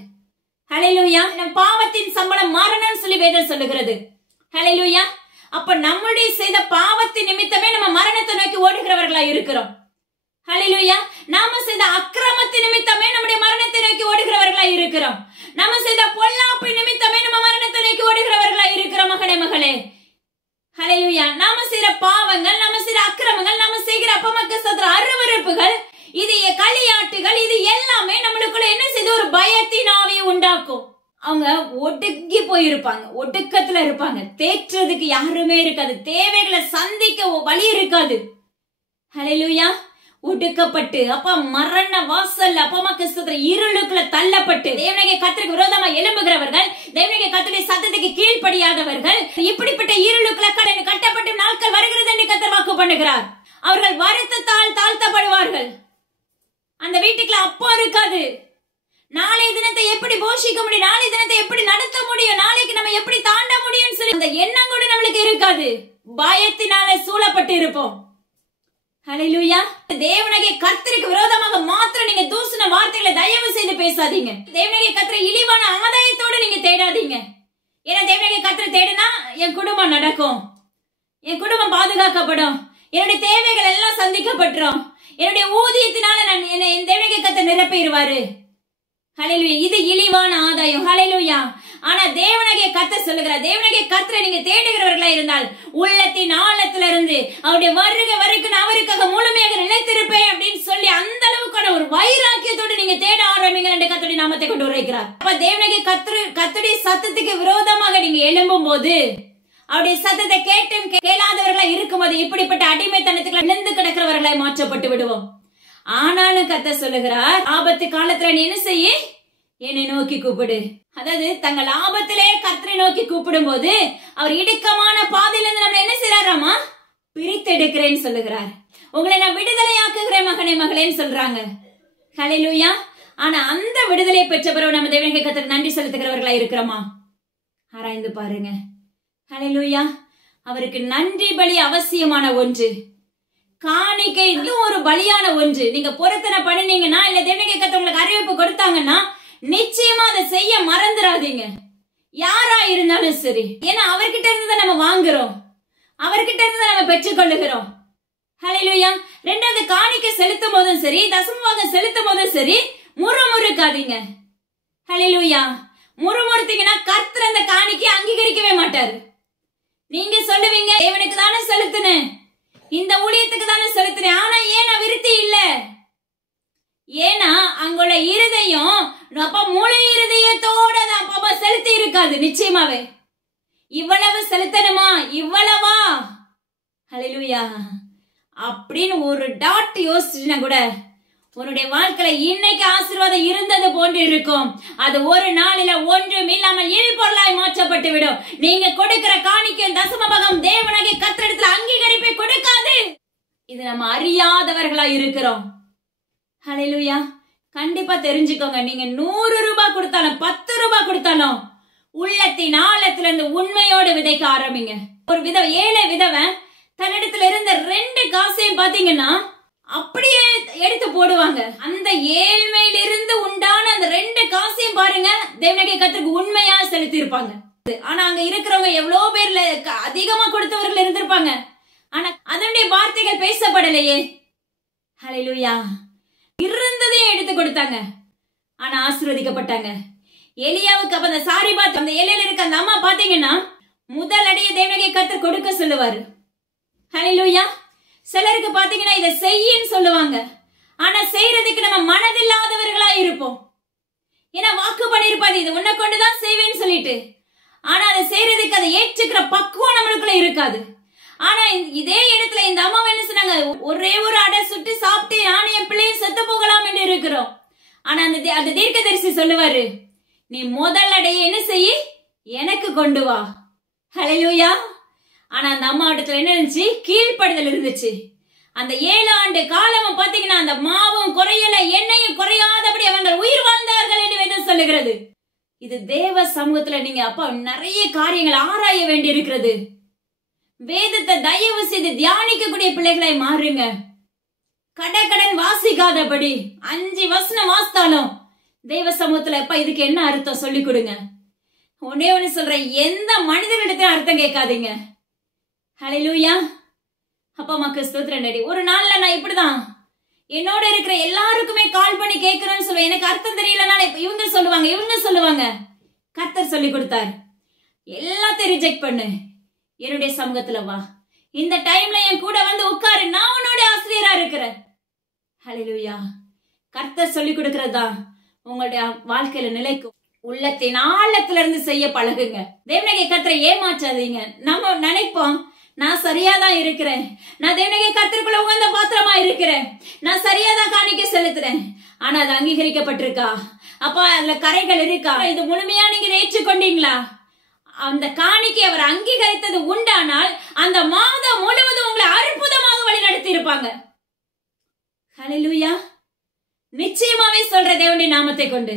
ஹல்லேலூயா. பாவத்தின் சம்பளம் மரணம் சொல்லி வேதம் சொல்லுகிறது. ஹல்லேலூயா. அப்ப நம்முடைய செய்த பாவத்தின் நிமித்தமே நம்ம மரணத்தை நோக்கி ஓடுகிறவர்களா இருக்கிறோம். ஹல்லேலூயா. நாம செய்த அக்கிரமத்தின் நிமித்தமே நம்முடைய மரணத்தை நோக்கி ஓடுகிறவர்களா இருக்கிறோம். நம்ம செய்த பொல்லாப்பு நிமித்தமே நம்ம மரணத்தை நோக்கி ஓடுகிறவர்களா இருக்கிறோம். மகளே ஹல்லேலூயா. நாம செய்யற பாவங்கள், நம்ம செய்யற அக்கிரமங்கள், நம்ம செய்கிற அப்பமக்க சதுர அருவருப்புகள், இது களியாட்டுகள், இது எல்லாமே நம்மளுக்குள்ள என்ன செய்து ஒரு பயத்தின் ஆவியை உண்டாக்கும். அவங்க ஒடுங்கி போயிருப்பாங்க, ஒடுக்கத்துல இருப்பாங்க, தேற்றதுக்கு யாருமே இருக்காது, தேவைகளை சந்திக்க வழி இருக்காது. ஹல்லேலூயா. ஒடுக்கப்பட்டு அப்ப மரண வாசல் அப்பமக்க சதுர இருளுக்குள்ள தள்ளப்பட்டு தேவனாகிய கர்த்தருக்கு விரோதமா எழும்புகிறவர்கள், தேவனாகிய கர்த்தருடைய சத்தத்துக்கு கீழ்ப்படியாதவர்கள், இப்படிப்பட்ட இருளுக்குள்ள கட்டப்பட்ட நாட்கள் வருகிறது என்று கர்த்தர் வாக்கு பண்ணுகிறார். அவர்கள் வருத்தத்தால் தாழ்த்தப்படுவார்கள். அந்த வீட்டுக்குள்ள அப்போ இருக்காது. நாளைய தினத்தை எப்படி போஷிக்க முடியும், நாளைய தினத்தை எப்படி நடத்த முடியும், நாளைக்கு நம்ம எப்படி தாண்ட முடியும் சொல்லி அந்த எண்ணம் கூட நம்மளுக்கு இருக்காது. பயத்தினால சூழப்பட்டு இருப்போம். ஹல்லேலூயா. தேவனாகிய கர்த்தருக்கு விரோதமாக மாத்திரம் நீங்க தூசண வார்த்தைகளை தயவு செய்து பேசாதீங்க. தேவனாகிய கர்த்தரை இழிவான ஆதாயத்தோடு நீங்க தேடாதீங்க. ஏன்னா தேவனாகிய கர்த்தரை தேடினா என் குடும்பம் நடக்கும், என் குடும்பம் பாதுகாக்கப்படும், என்னுடைய தேவைகள் எல்லாம் சந்திக்கப்பட்டுரும், என்னுடைய ஊதியத்தினால நான் தேவனாகிய கர்த்தர் நிரப்பிடுவாரு. ஹல்லேலூயா. இது இழிவான ஆதாயம். ஹல்லேலூயா. ஆனா தேவனாகிய கர்த்தர் சொல்லுகிறார், தேவனாகிய கர்த்தரை நீங்க தேடுகிறவர்களா இருந்தால் உள்ளத்தின் ஆழத்துல இருந்து அவருடைய வருகை வரைக்கும் நான் அவருக்காக முழுமையாக நிலைத்திருப்பேன் அப்படின்னு சொல்லி அந்த அளவுக்கான ஒரு வைராக்கியத்தோடு நீங்க தேட ஆரம்பிங்க என்று கர்த்தருடைய நாமத்தை கொண்டு உரைக்கிறார். அப்ப தேவனாகிய கர்த்தருடைய சத்தத்துக்கு விரோதமாக நீங்க எழும்பும் போது, அவருடைய சத்தத்தை கேட்டும் கேளாதவர்களா இருக்கும்போது இப்படிப்பட்ட அடிமைத்தனத்துக்குள்ள விழுந்து கிடக்கிறவர்களாய் மாற்றப்பட்டு விடுவோம். ஆனாலும் கர்த்தர் சொல்லுகிறார், ஆபத்து காலத்துல நீ என்ன செய்ய, என்னை நோக்கி கூப்பிடு. அதாவது தங்கள் ஆபத்திலே கர்த்தரை நோக்கி கூப்பிடும் போது அவர் இடுக்கமான பாதையிலிருந்து நம்ம என்ன செய்யறாராமா, பிரித்து எடுக்கிறேன்னு சொல்லுகிறார். உங்களை நான் விடுதலையாக்குகிறேன் மகனே மகளேன்னு சொல்றாங்க. ஹல்லேலூயா. ஆனா அந்த விடுதலை பெற்ற பிறகு நம்ம தேவனாகிய கர்த்தருக்கு நன்றி செலுத்துகிறவர்களா இருக்கிறோமா? ஆராய்ந்து பாருங்க. ஹல்லேலூயா. அவருக்கு நன்றி பலி அவசியமான ஒன்று, காணிக்கை ஒரு பலியான ஒன்று. நீங்க பொருத்தனை பண்ணினீங்கன்னா, இல்ல தேவனாகிய கர்த்தர் உங்களுக்கு அறிவிப்பு கொடுத்தாங்கன்னா நிச்சயமா அதை செய்ய மறந்துடாதீங்க, யாரா இருந்தாலும் சரி. ஏன்னா அவர்கிட்ட இருந்து நம்ம வாங்குறோம், அவர்கிட்ட இருந்து நம்ம பெற்றுக்கொள்ளுகிறோம். ஹல்லேலூயா. ரெண்டாவது, காணிக்கை செலுத்தும் போதும் சரி, தசமபாகம் செலுத்தும் போதும் சரி, முறுமுறுக்காதீங்க. ஹல்லேலூயா. முறுமுறுத்தீங்கன்னா கர்த்தர் அந்த காணிக்கை அங்கீகரிக்கவே மாட்டாரு. நீங்க சொல்லுவீங்க, தேவனுக்கு தானே செலுத்தினேன், இந்த ஊழியத்துக்கு தானே செலுத்தினேன், ஆனா ஏன் விருத்தி இல்ல? ஏன்னா அங்குள்ள இருதயம் அப்ப முழு இருதயத்தோட அப்ப செலுத்தி இருக்காது. நிச்சயமாவே இவ்வளவு செலுத்தணுமா, இவ்வளவா? ஹல்லேலூயா. அப்படின்னு ஒரு டாட் யோசிச்சுனா கூட உன்னுடைய வாழ்க்கையில இன்னைக்கு ஆசீர்வாதம் இருந்தது போன்று இருக்கும். அது ஒரு நாளில ஒன்றும் இல்லாமல் இல்பொருளாய் மாற்றப்பட்டு விடும். நீங்க கொடுக்கிற காணிக்கை தசமபாகம் தேவனாகிய கர்த்தரிடத்தில் அங்கீகரிப்பை கொடுக்காது. இது நம்ம அறியாதவர்களா இருக்கிறோம். ஹல்லேலூயா. கண்டிப்பா தெரிஞ்சுக்கோங்க, நீங்க 100 ரூபாய் கொடுத்தாலும் 10 ரூபாய் கொடுத்தாலும் உள்ளத்தின் ஆழத்துல இருந்து உண்மையோடு விதைக்க ஆரம்பிங்க. ஒரு ஏழை விதவன் தன்னிடத்துல இருந்த 2 காசையும் பாத்தீங்கன்னா அப்படியே எடுத்து போடுவாங்க. அந்த ஏழ்மையிலிருந்து உண்டான அந்த 2 காசையும் பாருங்க, தேவனாகிய கர்த்தருக்கு உண்மையா செலுத்தி இருப்பாங்க. ஆனா அங்க இருக்கிறவங்க எவ்வளவு பேர்ல அதிகமா கொடுத்தவர்கள் இருந்திருப்பாங்க. ஆனா அதனுடைய வார்த்தைகள் பேசப்படலையே. ஹல்லேலூயா. இருந்ததையும் எடுத்து கொடுத்தாங்க, ஆனா ஆசீர்வதிக்கப்பட்டாங்க. எலியாவுக்கு அப்ப அந்த சாரிபாத் அந்த எல்லையில இருக்க அந்த அம்மா பாத்தீங்கன்னா முதல் அடியை தேவனாகிய கர்த்தர் கொடுக்க சொல்லுவாரு. ஹல்லேலூயா. சிலருக்கு பாத்தீங்கன்னா இதை செய்யின்னு சொல்லுவாங்க, ஆனா செய்யறதுக்கு நம்ம மனதில்லாதவர்களா இருப்போம். ஏன்னா வாக்கு பண்ணிருப்பாரு, இது உன்னை கொண்டுதான் செய்வேன்னு சொல்லிட்டு. ஆனா அதை செய்யறதுக்கு அதை ஏற்றுக்கிற பக்குவம் நம்மளுக்குள்ள இருக்காது. ஆனா இதே இடத்துல இந்த அம்மா என்ன சொன்னாங்க, ஒரே ஒரு அடை சுட்டு சாப்பிட்டு நானும் என் பிள்ளையும் செத்து போகலாம் என்று இருக்கிறோம். ஆனா அந்த தீர்க்கதரிசி சொல்லுவாரு, நீ முதல் அடையை என்ன செய்ய எனக்கு கொண்டு வா. ஹல்லேலூயா. ஆனா அந்த அம்மா இடத்துல என்ன இருந்துச்சு, கீழ்ப்படுதல் இருந்துச்சு. அந்த 7 ஆண்டு காலம் பாத்தீங்கன்னா அந்த மாவும் குறையல, எண்ணெயும் குறையாதபடி அவங்க உயிர் வாழ்ந்தார்கள் என்று வேதம் சொல்லுகிறது. இது தேவ சமூகத்துல நீங்க அப்ப நிறைய காரியங்கள் ஆராய வேண்டி இருக்கிறது. வேதத்தை தயவு செய்து தியானிக்கக்கூடிய பிள்ளைகளாய் மாறுங்க. கடன் வாசிக்காதபடி 5 வசனம் வாசித்தாலும் தெய்வ சமூகத்துல எப்ப இதுக்கு என்ன அர்த்தம் சொல்லி கொடுங்க. ஒன்னே ஒண்ணு சொல்றேன், எந்த மனிதர்களிடத்தையும் அர்த்தம் கேட்காதீங்க. ஹல்லேலூயா. அப்பா அம்மாக்கு ஸ்தோத்திரம் டாடி. ஒரு நாள்ல நான் இப்படிதான் என்னோட இருக்கிற எல்லாருக்குமே கால் பண்ணி கேட்கிறேன்னு சொல்லுவேன். எனக்கு அர்த்தம் தெரியலனால இவங்க சொல்லுவாங்க. கர்த்தர் சொல்லி கொடுத்தார், எல்லாத்தையும் ரிஜெக்ட் பண்ணு, என்னுடைய சமூகத்துல வா, இந்த டைம்ல என் கூட வந்து உட்காரு, நான் உன்னோட ஆசிரியரா இருக்கிறேன். ஹல்லேலூயா. கர்த்தர் சொல்லி கொடுக்கறதா உங்களுடைய வாழ்க்கையில நிலைக்கும். உள்ளத்தின் ஆழத்துல இருந்து செய்ய பழகுங்க. தேவனாகிய கர்த்தரை ஏமாற்றாதீங்க. நம்ம நினைப்போம், நான் சரியாதான் இருக்கிறேன், நான் தேவனாகிய கர்த்தருக்குள்ள உகந்த பாத்திரமா இருக்கிறேன், நான் சரியாதான் காணிக்கை செலுத்துறேன். ஆனா அது அங்கீகரிக்கப்பட்டிருக்கா? அப்ப அதுல கரைகள் இருக்கா? இது முழுமையா நீங்க ஏற்றுக்கொண்டீங்களா? அந்த காணிக்கை அவர் அங்கீகரித்தது உண்டானால் அந்த மாதம் முழுவதும் உங்களை அற்புதமாக வழி நடத்தி இருப்பாங்க. ஹல்லேலூயா. நிச்சயமாவே சொல்ற தேவனுடைய நாமத்தை கொண்டு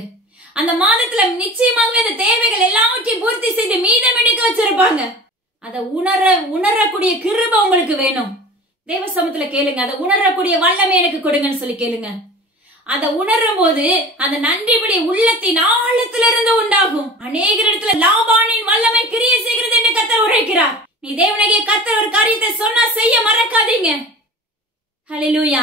அந்த மாதத்துல நிச்சயமாகவே அந்த தேவைகள் எல்லாவற்றையும் பூர்த்தி செய்து மீதம் எடுக்க வச்சிருப்பாங்க. அதை உணரக்கூடிய கிருபை உங்களுக்கு வேணும். தேவ சமூகத்துல கேளுங்க, அதை உணரக்கூடிய வல்லமை எனக்கு கொடுங்கன்னு சொல்லி கேளுங்க. அதை உணரும் போது அந்த நன்றிபடி உள்ளத்தின் ஆழத்திலிருந்து உண்டாகும். அநேக இடத்துல லாபானின் வல்லமை கிரியை செய்கிறது என்று கர்த்தர் உரைக்கிறார். நீ தேவனாகிய கர்த்தர் ஒரு காரியத்தை சொன்னா செய்ய மறக்காதீங்க. ஹல்லேலூயா.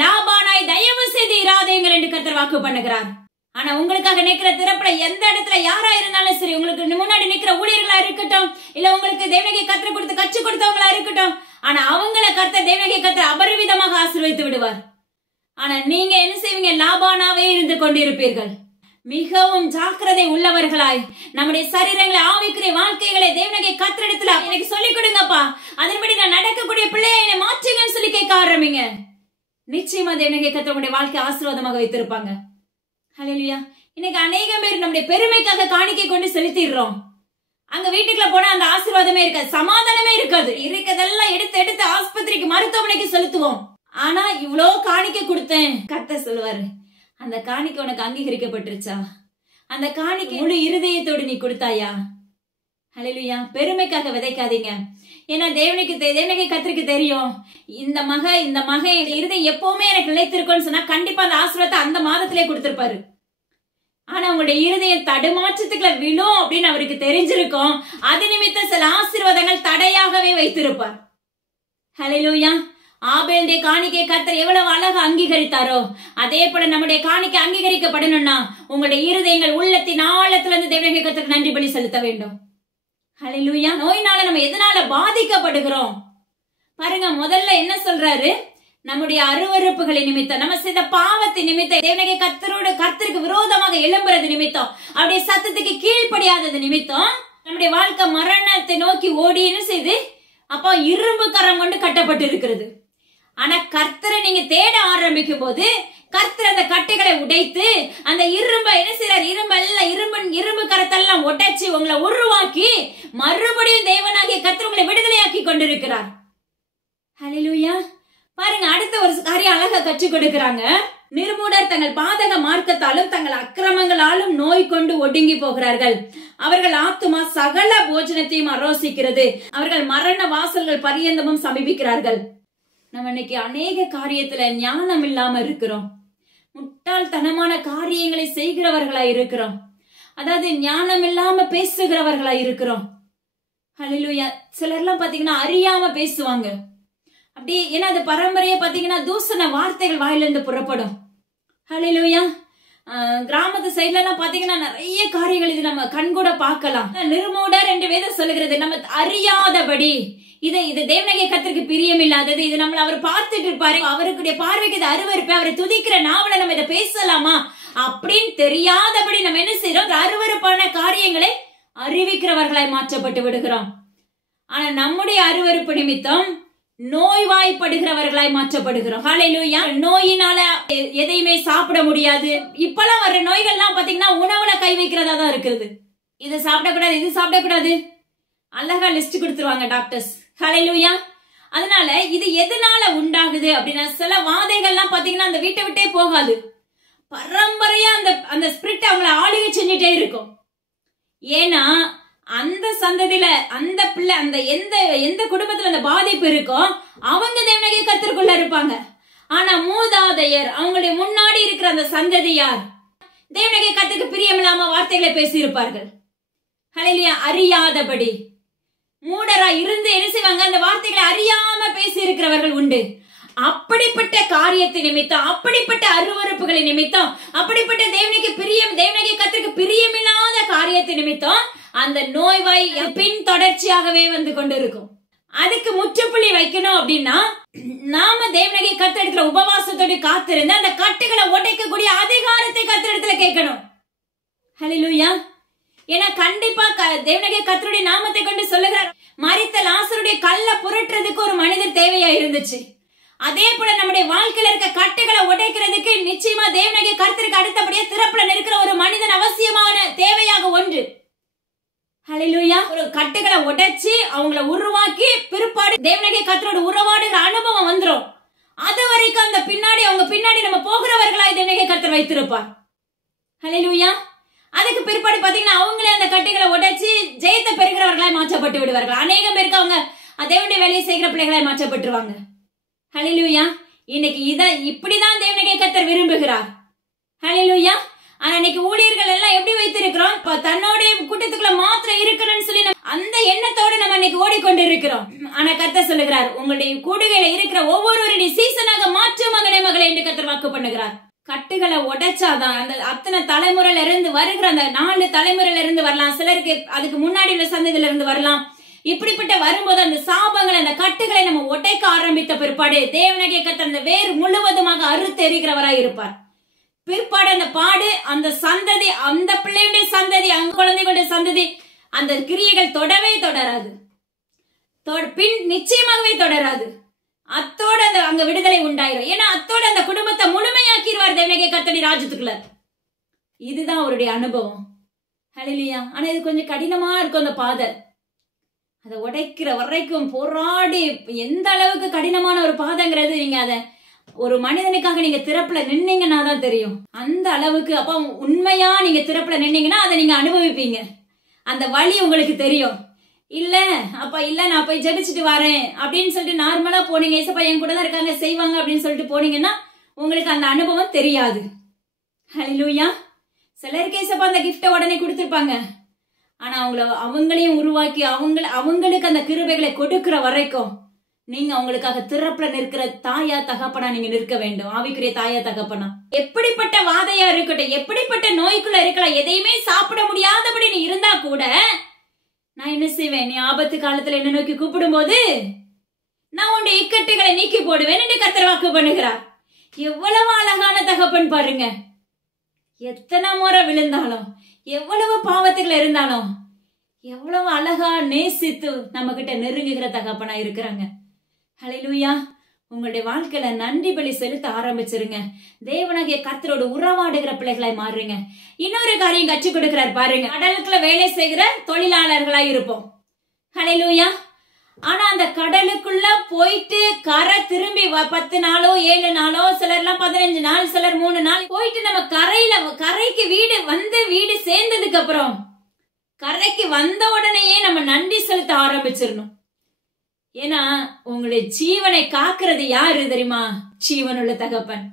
லாபானாய் தயவு செய்து இராதீங்கள் என்று கர்த்தர் வாக்கு பண்ணுகிறார். ஆனா உங்களுக்காக நிக்கிற திறப்பட எந்த இடத்துல யாரா இருந்தாலும் சரி, உங்களுக்கு முன்னாடி நிக்கிற ஊழியர்களா இருக்கட்டும், இல்ல உங்களுக்கு தேவனாகிய கர்த்தர் கொடுத்து கற்றுக் கொடுத்தவங்களா இருக்கட்டும், ஆனா அவங்கள கர்த்தர் தேவனாகிய கர்த்தர் அபரிவிதமாக ஆசீர்வதித்து விடுவார். ஆனா நீங்க என்ன செய்வீங்க? லாபானாவே இருந்து கொண்டிருப்பீர்கள். மிகவும் ஜாக்கிரதை உள்ளவர்களாய் நம்முடைய சரீரங்களை ஆவிக்குரிய வாழ்க்கைகளை தேவனாகிய கர்த்தரிடத்துல எனக்கு சொல்லிக் கொடுங்கப்பா, அதன்படி நான் நடக்கக்கூடிய பிள்ளையை என்னை மாற்றுங்கன்னு சொல்லி கேட்க ஆரம்பிங்க. நிச்சயமா தேவனாகிய கர்த்தர் உங்களுடைய வாழ்க்கை ஆசீர்வாதமாக வைத்திருப்பாங்க. ஹல்லேலூயா. இன்னைக்கு அநேக பேர் நம்முடைய பெருமைக்காக காணிக்கை கொண்டு செலுத்திடுறோம். அங்க வீட்டுக்குள்ள போனா அந்த ஆசீர்வாதமே இருக்காது, சமாதானமே இருக்காது. இருக்கதெல்லாம் எடுத்து ஆஸ்பத்திரிக்கு மருத்துவமனைக்கு செலுத்துவோம். ஆனா இவ்வளோ காணிக்கை கொடுத்தேன், கர்த்தர் சொல்லுவாரு, அந்த காணிக்கை உனக்கு அங்கீகரிக்கப்பட்டுருச்சா? அந்த காணிக்கை முழு இருதயத்தோடு நீ கொடுத்தாயா? ஹல்லேலூயா. பெருமைக்காக விதைக்காதீங்க. ஏன்னா தேவனுக்கு கர்த்தருக்கு தெரியும், இந்த மகன் இருதயம் எப்பவுமே எனக்கு நிலைத்திருக்கும்னு சொன்னா கண்டிப்பா அந்த ஆசீர்வாதத்தை அந்த மாதத்திலே கொடுத்திருப்பாரு. ஆனா உங்களுடைய இருதயம் தடுமாற்றத்துக்குள்ள விழும் அப்படின்னு அவருக்கு தெரிஞ்சிருக்கும். அது நிமித்தம் சில ஆசீர்வாதங்கள் தடையாகவே வைத்திருப்பார். ஹல்லேலூயா. ஆபேலுடைய காணிக்கை கர்த்தர் எவ்வளவு அழகா அங்கீகரித்தாரோ, அதே போல நம்முடைய காணிக்கை அங்கீகரிக்கப்படணும்னா உங்களுடைய இருதயங்கள் உள்ளத்தின் ஆழத்துல இருந்து தேவனாகிய கர்த்தருக்கு நன்றி பலி செலுத்த வேண்டும். ஹல்லேலூயா. நோயினால நம்ம எதனால பாதிக்கப்படுகிறோம் பாருங்க. முதல்ல என்ன சொல்றாரு? நம்முடைய அருவருப்புகளை நிமித்தம், நம்ம செய்த பாவத்தின் நிமித்தம், தேவனாகிய கர்த்தருக்கு விரோதமாக எழும்புறது நிமித்தம், அவருடைய சத்தத்துக்கு கீழ்ப்படியாதது நிமித்தம் நம்முடைய வாழ்க்கை மரணத்தை நோக்கி ஓடின்னு செய்து அப்போ இரும்பு கரம் கொண்டு கட்டப்பட்டு இருக்கிறது. ஆனா கர்த்தரை நீங்க தேட ஆரம்பிக்கும் போது கர்த்தர் அந்த கட்டுகளை உடைத்து அந்த இரும்பை என்ன செய்யறார், இரும்பு கரத்தெல்லாம் உடைச்சு உங்களை உருவாக்கி மறுபடியும் தேவனாகிய கர்த்தர் உங்களை விடுதலையாக்கி கொண்டிருக்கிறார். ஹல்லேலூயா. பாருங்க, அடுத்த ஒரு காரியம் அழகா கற்றுக் கொடுக்கிறாங்க. நிர்மூடர் தங்கள் பாதக மார்க்கத்தாலும் தங்கள் அக்கிரமங்களாலும் நோய் கொண்டு ஒடுங்கி போகிறார்கள். அவர்கள் ஆத்துமா சகல போஜனத்தையும் அரோசிக்கிறது. அவர்கள் மரண வாசல்கள் பரியந்தமும் சமீபிக்கிறார்கள். நம்ம இன்னைக்கு அநேக காரியத்துல ஞானம் இல்லாம இருக்கிறோம். முட்டாள்தனமான காரியங்களை செய்கிறவர்களா இருக்கிறோம். அதாவது ஞானம் இல்லாம பேசுகிறவர்களா இருக்கிறோம். ஹல்லேலூயா. சிலர்லாம் பாத்தீங்கன்னா அறியாம பேசுவாங்க. அப்படி ஏன்னா அது பரம்பரையா பாத்தீங்கன்னா தூசண வார்த்தைகள் வாயிலிருந்து புறப்படும். ஹல்லேலூயா. கிராமத்து சைட்ல எல்லாம் பாத்தீங்கன்னா நிறைய காரியங்கள் இது நம்ம கண்கூட பார்க்கலாம். நிர்மூடர் என்று வேதம் சொல்லுகிறது. நம்ம அறியாதபடி இது தேவனாகிய கர்த்தருக்கு பிரியம் இல்லாதது, இது நம்மள அவர் பார்த்துட்டு இருப்பாரு, அவருடைய பார்வைக்கு இது அருவருப்பு, அவரை துதிக்கிற நாவல நம்ம இதை பேசலாமா அப்படின்னு தெரியாதபடி நம்ம என்ன செய்யறோம், அருவருப்பான காரியங்களை அறிவிக்கிறவர்களாய் மாற்றப்பட்டு விடுகிறோம். ஆனா நம்முடைய அருவருப்பு நிமித்தம் நோய்வாய்ப்படுகிறவர்களாய் மாற்றப்படுகிறோம். ஹல்லேலூயா. நோயினால எதையுமே சாப்பிட முடியாது. இப்பெல்லாம் வர்ற நோய்கள்லாம் பாத்தீங்கன்னா உணவுல கை வைக்கிறதா தான் இருக்குது. இது சாப்பிடக்கூடாது, இது சாப்பிடக்கூடாது, அழகா லிஸ்ட் கொடுத்துருவாங்க டாக்டர்ஸ். ஹல்லேலூயா. அதனால இது எதனால உண்டாகுது அப்படின்னா, சில வாதைகள்லாம் பாத்தீங்கன்னா அந்த வீட்டை விட்டே போகாது. பரம்பரையா அந்த ஸ்பிரிட் அவங்களை ஆளுகை செஞ்சுட்டே இருக்கும். ஏன்னா அந்த சந்ததியில அந்த பிள்ளை அந்த எந்த குடும்பத்துல அந்த பாதிப்பு இருக்கோ அவங்க தேவனாகிய கர்த்தருக்குள்ள இருப்பாங்க. ஆனா மூதாதையர் அவங்களுடைய முன்னாடி இருக்கிற அந்த சந்ததியார் தேவனாகிய கர்த்தருக்கு பிரியமில்லாம வார்த்தைகளை பேசி இருப்பார்கள். ஹல்லேலூயா. அறியாதபடி மூடரா இருந்து என்ன செய்வாங்க, அந்த வார்த்தைகளை அறியாம பேசி இருக்கிறவர்கள் உண்டு. அப்படிப்பட்ட காரியத்தை நிமித்தம், அப்படிப்பட்ட அருவருப்புகளை நிமித்தம், அப்படிப்பட்ட தேவனாகிய கர்த்தருக்கு பிரியமில்லாத காரியத்தை நிமித்தம் அந்த நோய்வாய் பின் தொடர்ச்சியாகவே வந்து கொண்டிருக்கும். அதுக்கு முற்றுப்புள்ளி வைக்கணும் அப்படின்னா நாம தேவனாகிய கர்த்தரிடத்துல உபவாசத்தோடு காத்திருந்து அந்த கட்டுகளை உடைக்கக்கூடிய அதிகாரத்தை கர்த்தரிடத்துல கேட்கணும். ஹல்லேலூயா. ஏன்னா கண்டிப்பா தேவனாகிய கர்த்தருடைய நாமத்தை கொண்டு சொல்லுகிறார், மரித்த லாசருடைய கல்லை புரட்டுறதுக்கு ஒரு மனிதர் தேவையா இருந்துச்சு. அதே போல நம்முடைய வாழ்க்கையில இருக்க கட்டுகளை உடைக்கிறதுக்கு நிச்சயமா தேவனாகிய கர்த்தருக்கு அடுத்தபடியே திறப்புல நிற்கிற ஒரு மனிதன் அவசியமான தேவையாக ஒன்று. ஹல்லேலூயா. ஒரு கட்டுகளை உடைச்சு அவங்களை உருவாக்கி பிற்பாடு தேவனாகிய கர்த்தரோட உறவாடுகிற அனுபவம் வந்துரும். அது வரைக்கும் அந்த அவங்க பின்னாடி நம்ம போகிறவர்களாய் தேவனாகிய கர்த்தர் வைத்திருப்பார். ஹல்லேலூயா. அதுக்கு பிற்பாடு பாத்தீங்கன்னா அவங்களே அந்த கட்டுகளை உடைச்சு ஜெயத்தை பெறுகிறவர்களாய் மாற்றப்பட்டு விடுவார்கள். அநேகம் பேருக்கு அவங்க தேவனுடைய வேலையை செய்கிற பிள்ளைகளாய் மாற்றப்பட்டுருவாங்க. ஹல்லேலூயா. இன்னைக்கு இப்படிதான் தேவனாகிய கர்த்தர் விரும்புகிறார். ஹல்லேலூயா. ஆனா இன்னைக்கு ஊழியர்கள் எல்லாம் எப்படி வைத்திருக்கிறோம், தன்னோட கூட்டத்துக்குள்ள மாத்திரம் இருக்கணும்னு சொல்லி அந்த எண்ணத்தோடு நம்ம இன்னைக்கு ஓடிக்கொண்டு இருக்கிறோம். ஆனா கர்த்தர் சொல்லுகிறார், உங்களுடைய கூடுகையில இருக்கிற ஒவ்வொருவருடைய சீசனாக மாற்றும் மகனே மகளே என்று கர்த்தர் வாக்கு பண்ணுகிறார். கட்டுகளை உடைச்சாதான் அந்த அத்தனை தலைமுறையில இருந்து வருகிற அந்த 4 தலைமுறையில இருந்து வரலாம், சிலருக்கு அதுக்கு முன்னாடி உள்ள சந்ததியில இருந்து வரலாம். இப்படிப்பட்ட வரும்போது அந்த சாபங்களை அந்த கட்டுகளை நம்ம உடைக்க ஆரம்பித்த பிற்பாடு தேவனாகிய கர்த்தர் அந்த வேர் முழுவதுமாக அறுத்து எறிகிறவராய் இருப்பார். பிற்பாடு அந்த பாடு அந்த சந்ததி, அந்த பிள்ளையுடைய சந்ததி, அந்த குழந்தைகளுடைய சந்ததி, அந்த கிரியைகள் தொடராது, பின் நிச்சயமாகவே தொடராது. அத்தோட அங்க விடுதலை உண்டாயிரும். ஏன்னா அத்தோட அந்த குடும்பத்தை முழுமையாக்கிடுவார் தேவனாகிய கர்த்தருடைய ராஜ்யத்துக்குள்ள. இதுதான் அவருடைய அனுபவம். ஹல்லேலூயா. ஆனா இது கொஞ்சம் கடினமா இருக்கும் அந்த பாதை. அதை உடைக்கிற வரைக்கும் போராடி எந்த அளவுக்கு கடினமான ஒரு பாதைங்கிறது நீங்க அதை ஒரு மனிதனுக்காக நீங்க திறப்புல நின்னீங்கன்னா தான் தெரியும். அந்த அளவுக்கு அப்ப உண்மையா நீங்க திறப்புல நின்னீங்கன்னா அதை நீங்க அனுபவிப்பீங்க. அந்த வழி உங்களுக்கு தெரியும். இல்ல நான் போய் ஜெபிச்சுட்டு வரேன் அப்படின்னு சொல்லிட்டு நார்மலா போனீங்க, ஏசப்பா என் கூட தான் இருக்காங்க செய்வாங்க அப்படின்னு சொல்லிட்டு போனீங்கன்னா உங்களுக்கு அந்த அனுபவம் தெரியாது. ஹல்லேலூயா. சிலருக்கு ஏசப்பா அந்த கிஃப்ட உடனே கொடுத்திருப்பாங்க. ஆனா அவங்களையும் உருவாக்கி அவங்களுக்கு அந்த கிருபைகளை கொடுக்கிற வரைக்கும் நீங்க அவங்களுக்காக திறப்புல நிற்கிற தாயா தகப்பனா நீங்க நிற்க வேண்டும். ஆவிக்குரிய தாயா தகப்பனா. எப்படிப்பட்ட வாதையா இருக்கட்டும், எப்படிப்பட்ட நோய்க்குள்ள இருக்கலாம், எதையுமே சாப்பிட முடியாதபடி நீ இருந்தா கூட நான் என்ன செய்வேன், நீ ஆபத்து காலத்துல என்ன நோக்கி கூப்பிடும் போது நான் உன்னுடைய இக்கட்டுகளை நீக்கி போடுவேன் என்று கர்த்தர் வாக்கு பண்ணுகிறார். எவ்வளவு அழகான தகப்பன் பாருங்க. எத்தனை முறை விழுந்தாலும், எவ்வளவு பாவத்துக்குள்ள இருந்தாலும், எவ்வளவு அழகா நேசித்து நம்ம கிட்ட நெருங்குகிற தகப்பனா இருக்கிறாங்க. ஹல்லேலூயா. உங்களுடைய வாழ்க்கையில நன்றி பலி செலுத்த ஆரம்பிச்சிருங்க. தேவனாகிய கர்த்தரோடு உறவாடுகிற பிள்ளைகளாய் மாறுங்க. இன்னொரு காரியம் கற்றுக் கொடுக்கிறார் பாருங்க. கடலுக்குள்ள வேலை செய்கிற தொழிலாளர்களாய் இருப்போம். ஹல்லேலூயா. ஆனா அந்த கடலுக்குள்ள போயிட்டு கரை திரும்பி 10 நாளோ 7 நாளோ, சிலர்லாம் 15 நாள், சிலர் 3 நாள் போயிட்டு நம்ம கரைக்கு வீடு சேர்ந்ததுக்கு அப்புறம் கரைக்கு வந்த உடனேயே நம்ம நன்றி செலுத்த ஆரம்பிச்சிடணும். ஏன்னா உங்களுடைய ஜீவனை காக்கிறது யாரு தெரியுமா? ஜீவனுள்ள தகப்பன்.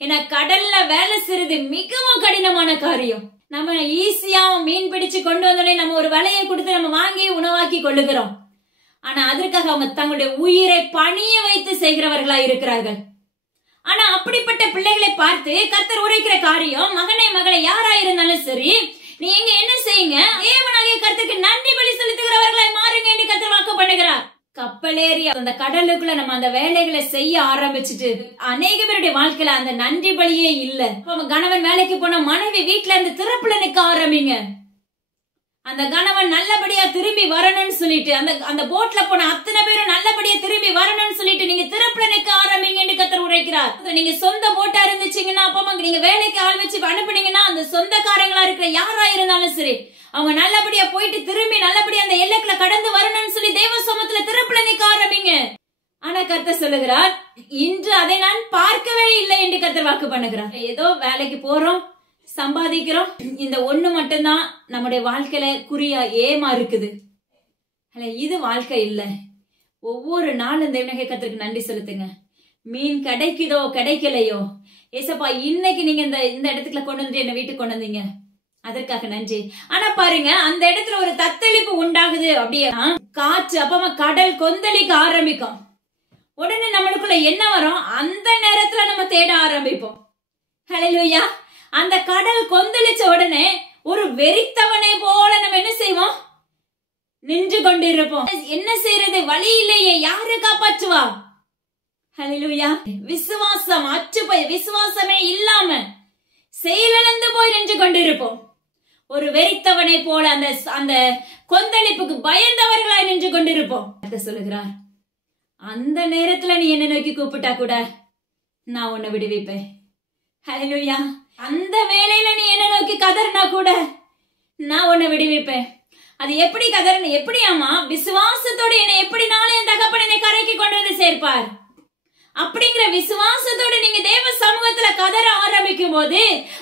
ஏன்னா கடல்ல வேலை செய்யறது மிகவும் கடினமான காரியம். நம்ம ஈஸியா மீன் பிடிச்சு கொண்டு வந்தோடனே நம்ம ஒரு வலையை கொடுத்து நம்ம வாங்கி உணவாக்கி கொள்ளுகிறோம். ஆனா அதற்காக அவங்க தங்களுடைய உயிரை பணிய வைத்து செய்கிறவர்களா இருக்கிறார்கள். ஆனா அப்படிப்பட்ட பிள்ளைகளை பார்த்து கர்த்தர் உரைக்கிற காரியம், மகனே மகளை யாரா இருந்தாலும் சரி, நீங்க என்ன செய்யுங்க, தேவனாகிய கர்த்தருக்கு நன்றி பலி செலுத்துகிறவர்களாய் மாறுங்க என்று கர்த்தர் வாக்கு பண்ணுகிறார். கப்பலேறி அந்த கடலுக்குள்ள நம்ம அந்த வேலைகளை செய்ய ஆரம்பிச்சுட்டு அநேக பேருடைய வாழ்க்கையில அந்த நன்றி பலியே இல்ல. கணவன் வேலைக்கு போன மனைவி வீட்டுல இருந்து திறப்புல நிக்க ஆரம்பிங்க. அந்த கணவன் நல்லபடியா திரும்பி வரணும்னு சொல்லிட்டு, அந்த போட்ல போன அத்தனை பேரும் நல்லபடியா திரும்பி வரணும்னு சொல்லிட்டு நீங்க திறப்புல நிக்க ஆரம்பிங்க என்று கர்த்தர் உரைக்கிறார். நீங்க சொந்த போட்டா இருந்துச்சீங்கன்னா, அப்ப நீங்க வேலைக்கு ஆள் வச்சு அனுப்புனீங்கன்னா, அந்த சொந்தக்காரங்களா இருக்கிற யாரா இருந்தாலும் சரி, அவங்க நல்லபடியா போயிட்டு திரும்பி நல்லபடியா அந்த எல்லைக்குள்ள கடந்து வரணும்னு சொல்லி தேவ சமூகத்துல திறப்புல நிக்க ஆரம்பிங்க. ஆனா கர்த்தர் சொல்லுகிறார், இன்று அதை நான் பார்க்கவே இல்லை என்று கர்த்தர் வாக்கு பண்ணுகிறார். ஏதோ வேலைக்கு போறோம், சம்பாதிக்கிறோம், இந்த ஒண்ணு மட்டும்தான் நம்முடைய வாழ்க்கையில குறியா ஏமா இருக்குது. இது வாழ்க்கை இல்ல. ஒவ்வொரு நாளும் தேவனாகிய கர்த்தருக்கு நன்றி செலுத்துங்க. மீன் கிடைக்குதோ கிடைக்கலையோ, ஏசப்பா இன்னைக்கு நீங்க இந்த இடத்துக்குள்ள கொண்டு வந்து என்ன வீட்டுக்கு கொண்டு வந்தீங்க, அதற்காக நன்றி. ஆனா பாருங்க, அந்த இடத்துல ஒரு தத்தளிப்பு உண்டாகுது. அப்படியே காற்று, அப்பமா கடல் கொந்தளிக்க ஆரம்பிக்கும். உடனே நம்மளுக்குள்ள என்ன வரும்? அந்த நேரத்துல நம்ம தேட ஆரம்பிப்போம். ஹல்லேலூயா. அந்த கடல் கொந்தளிச்ச உடனே ஒரு வெறித்தவனை போல நம்ம என்ன செய்வோம்? நின்று கொண்டிருப்போம். என்ன செய்யறது? வழி இல்லையே, யாரு காப்பாற்றுவா? ஹல்லேலூயா. விசுவாசம் அற்று போய், விசுவாசமே இல்லாம செயலிழந்து போய் நின்று கொண்டிருப்போம். ஒரு வெறித்தவனை போல அந்த கொந்தளிப்புக்கு பயந்தவர்களாய் நின்று கொண்டிருப்போம். சொல்லுகிறார், அந்த நேரத்துல நீ என்ன நோக்கி கூப்பிட்டா கூட நான் உன்னை விடுவிப்பேன். ஹல்லேலூயா. அந்த வேளையில நீ என்ன நோக்கி கதறினா கூட நான் உன்னை விடுவிப்பேன். அது எப்படி கதறணும்? எப்படியாமா? விசுவாசத்தோடு என்னை எப்படினாலும் என் தகப்பன் என்னை கரைக்கு கொண்டு வந்து சேர்ப்பார். அப்படிங்கிற விசுவாசத்தோடு நீங்க தேவ சமூகத்துல கதற ஆரம்பிக்கும் போது,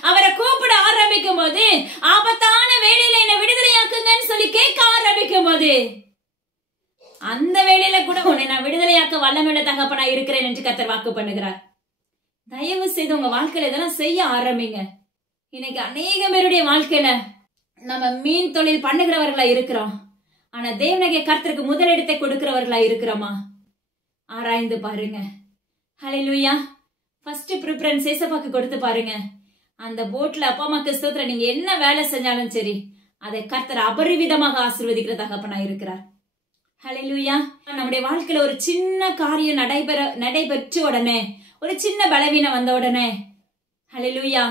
அவரை கூப்பிட ஆரம்பிக்கும் போது, ஆபத்தான வேளையில என்ன விடுதலையாக்குங்கன்னு சொல்லி கேட்க ஆரம்பிக்கும் போது, அந்த வேளையில கூட உன்னை நான் விடுதலையாக்க வல்லமையுள்ள தகப்பனா இருக்கிறேன் என்று கர்த்தர் வாக்கு பண்ணுகிறார். தயவு செய்து உங்க வாழ்க்கையில இதெல்லாம் செய்ய ஆரம்பிங்க. இன்னைக்கு அநேக பேருடைய வாழ்க்கையில நம்ம மீன் தொழில் பண்ணுகிறவர்களா இருக்கிறோம். ஆனா தேவனாகிய கர்த்தருக்கு முதலிடத்தை கொடுக்கிறவர்களா இருக்கிறோமா? ஆராய்ந்து பாருங்க. ஹல்லேலூயா. ஃபர்ஸ்ட் பிரிஃபரன்ஸ் ஏசப்பாக்கு கொடுத்து பாருங்க. அந்த போட்ல அப்பா அம்மாக்கு ஸ்தோத்திரம், நீங்க என்ன வேலை செஞ்சாலும் சரி, அதை கர்த்தர் அபரிவிதமாக ஆசீர்வதிக்கிற தகப்பனா இருக்கிறார். ஹல்லேலூயா. நம்முடைய வாழ்க்கையில ஒரு சின்ன காரியம் நடைபெற்ற உடனே, ஒரு சின்ன பலவீனம் வந்த உடனே, ஹல்லேலூயா,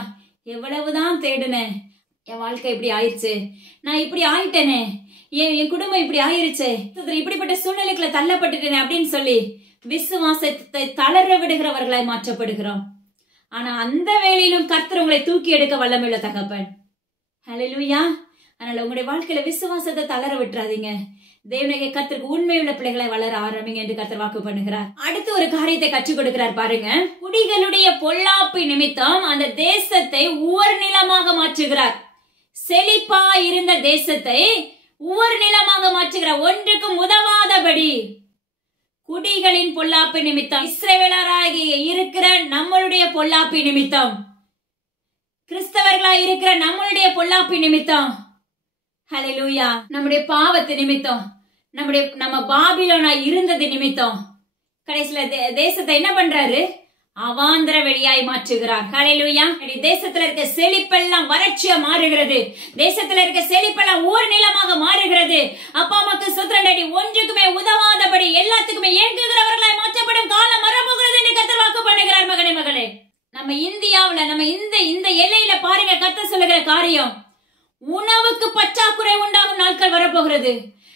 எவ்வளவுதான் தேடுனேன், என் வாழ்க்கை இப்படி ஆயிடுச்சு, நான் இப்படி ஆயிட்டேனே, என் குடும்பம் இப்படி ஆயிருச்சு, இப்படிப்பட்ட சூழ்நிலைக்குள்ள தள்ளப்பட்டுட்டேனே அப்படின்னு சொல்லி விசுவாசத்தை தளர விடுகிறவர்களாய் மாற்றப்படுகிறோம். ஆனா அந்த வேளையிலும் கர்த்தர் உங்களை தூக்கி எடுக்க வல்லமையுள்ள தகப்பன். ஹல்லேலூயா. அதனால உங்களுடைய வாழ்க்கையில விசுவாசத்தை தளர விட்டுறாதீங்க. தேவனாகிய கர்த்தருக்கு உண்மையுள்ள பிள்ளைகளை வளர ஆரம்பிங்க என்று கர்த்தர் வாக்கு பண்ணுகிறார். அடுத்து ஒரு காரியத்தை கற்றுக் கொடுக்கிறார் பாருங்க. குடிகளுடைய பொல்லாப்பு நிமித்தம் அந்த தேசத்தை உவர் நிலமாக மாற்றுகிறார். செழிப்பா இருந்த தேசத்தை உவர் நிலமாக மாற்றுகிறார். ஒன்றுக்கும் உதவாதபடி குடிகளின் பொல்லாப்பு நிமித்தம், இஸ்ரவேலராகிய இருக்கிற நம்மளுடைய பொல்லாப்பு நிமித்தம், கிறிஸ்தவர்களாய் இருக்கிற நம்மளுடைய பொல்லாப்பு நிமித்தம், ஹல்லேலூயா, நம்முடைய பாவத்து நிமித்தம், நம்ம பாபிலோனா இருந்தது நிமித்தம், கடைசியில தேசத்தை என்ன பண்றாரு? அவாந்திர வெளியாய் மாற்றுகிறார். ஹல்லேலூயா. தேசத்துல இருக்க செழிப்பெல்லாம் வறட்சியா மாறுகிறது. தேசத்துல இருக்க செழிப்பெல்லாம் ஊர் நிலமாக மாறுகிறது. அப்பா அம்மாக்கு சுத்திரடி ஒன்றுக்குமே உதவாதபடி எல்லாத்துக்குமே ஏங்குகிறவர்களாய் மாற்றப்படும் காலம் வரப்போகிறது என்று கர்த்தர் வாக்கு பண்ணுகிறார். மகனே மகளே, நம்ம இந்தியாவுல நம்ம இந்த எல்லையில பாருங்க, கர்த்தர் சொல்லுகிற காரியம், உணவுக்கு பற்றாக்குறை உண்டாகும் நாட்கள் வரப்போகிறது.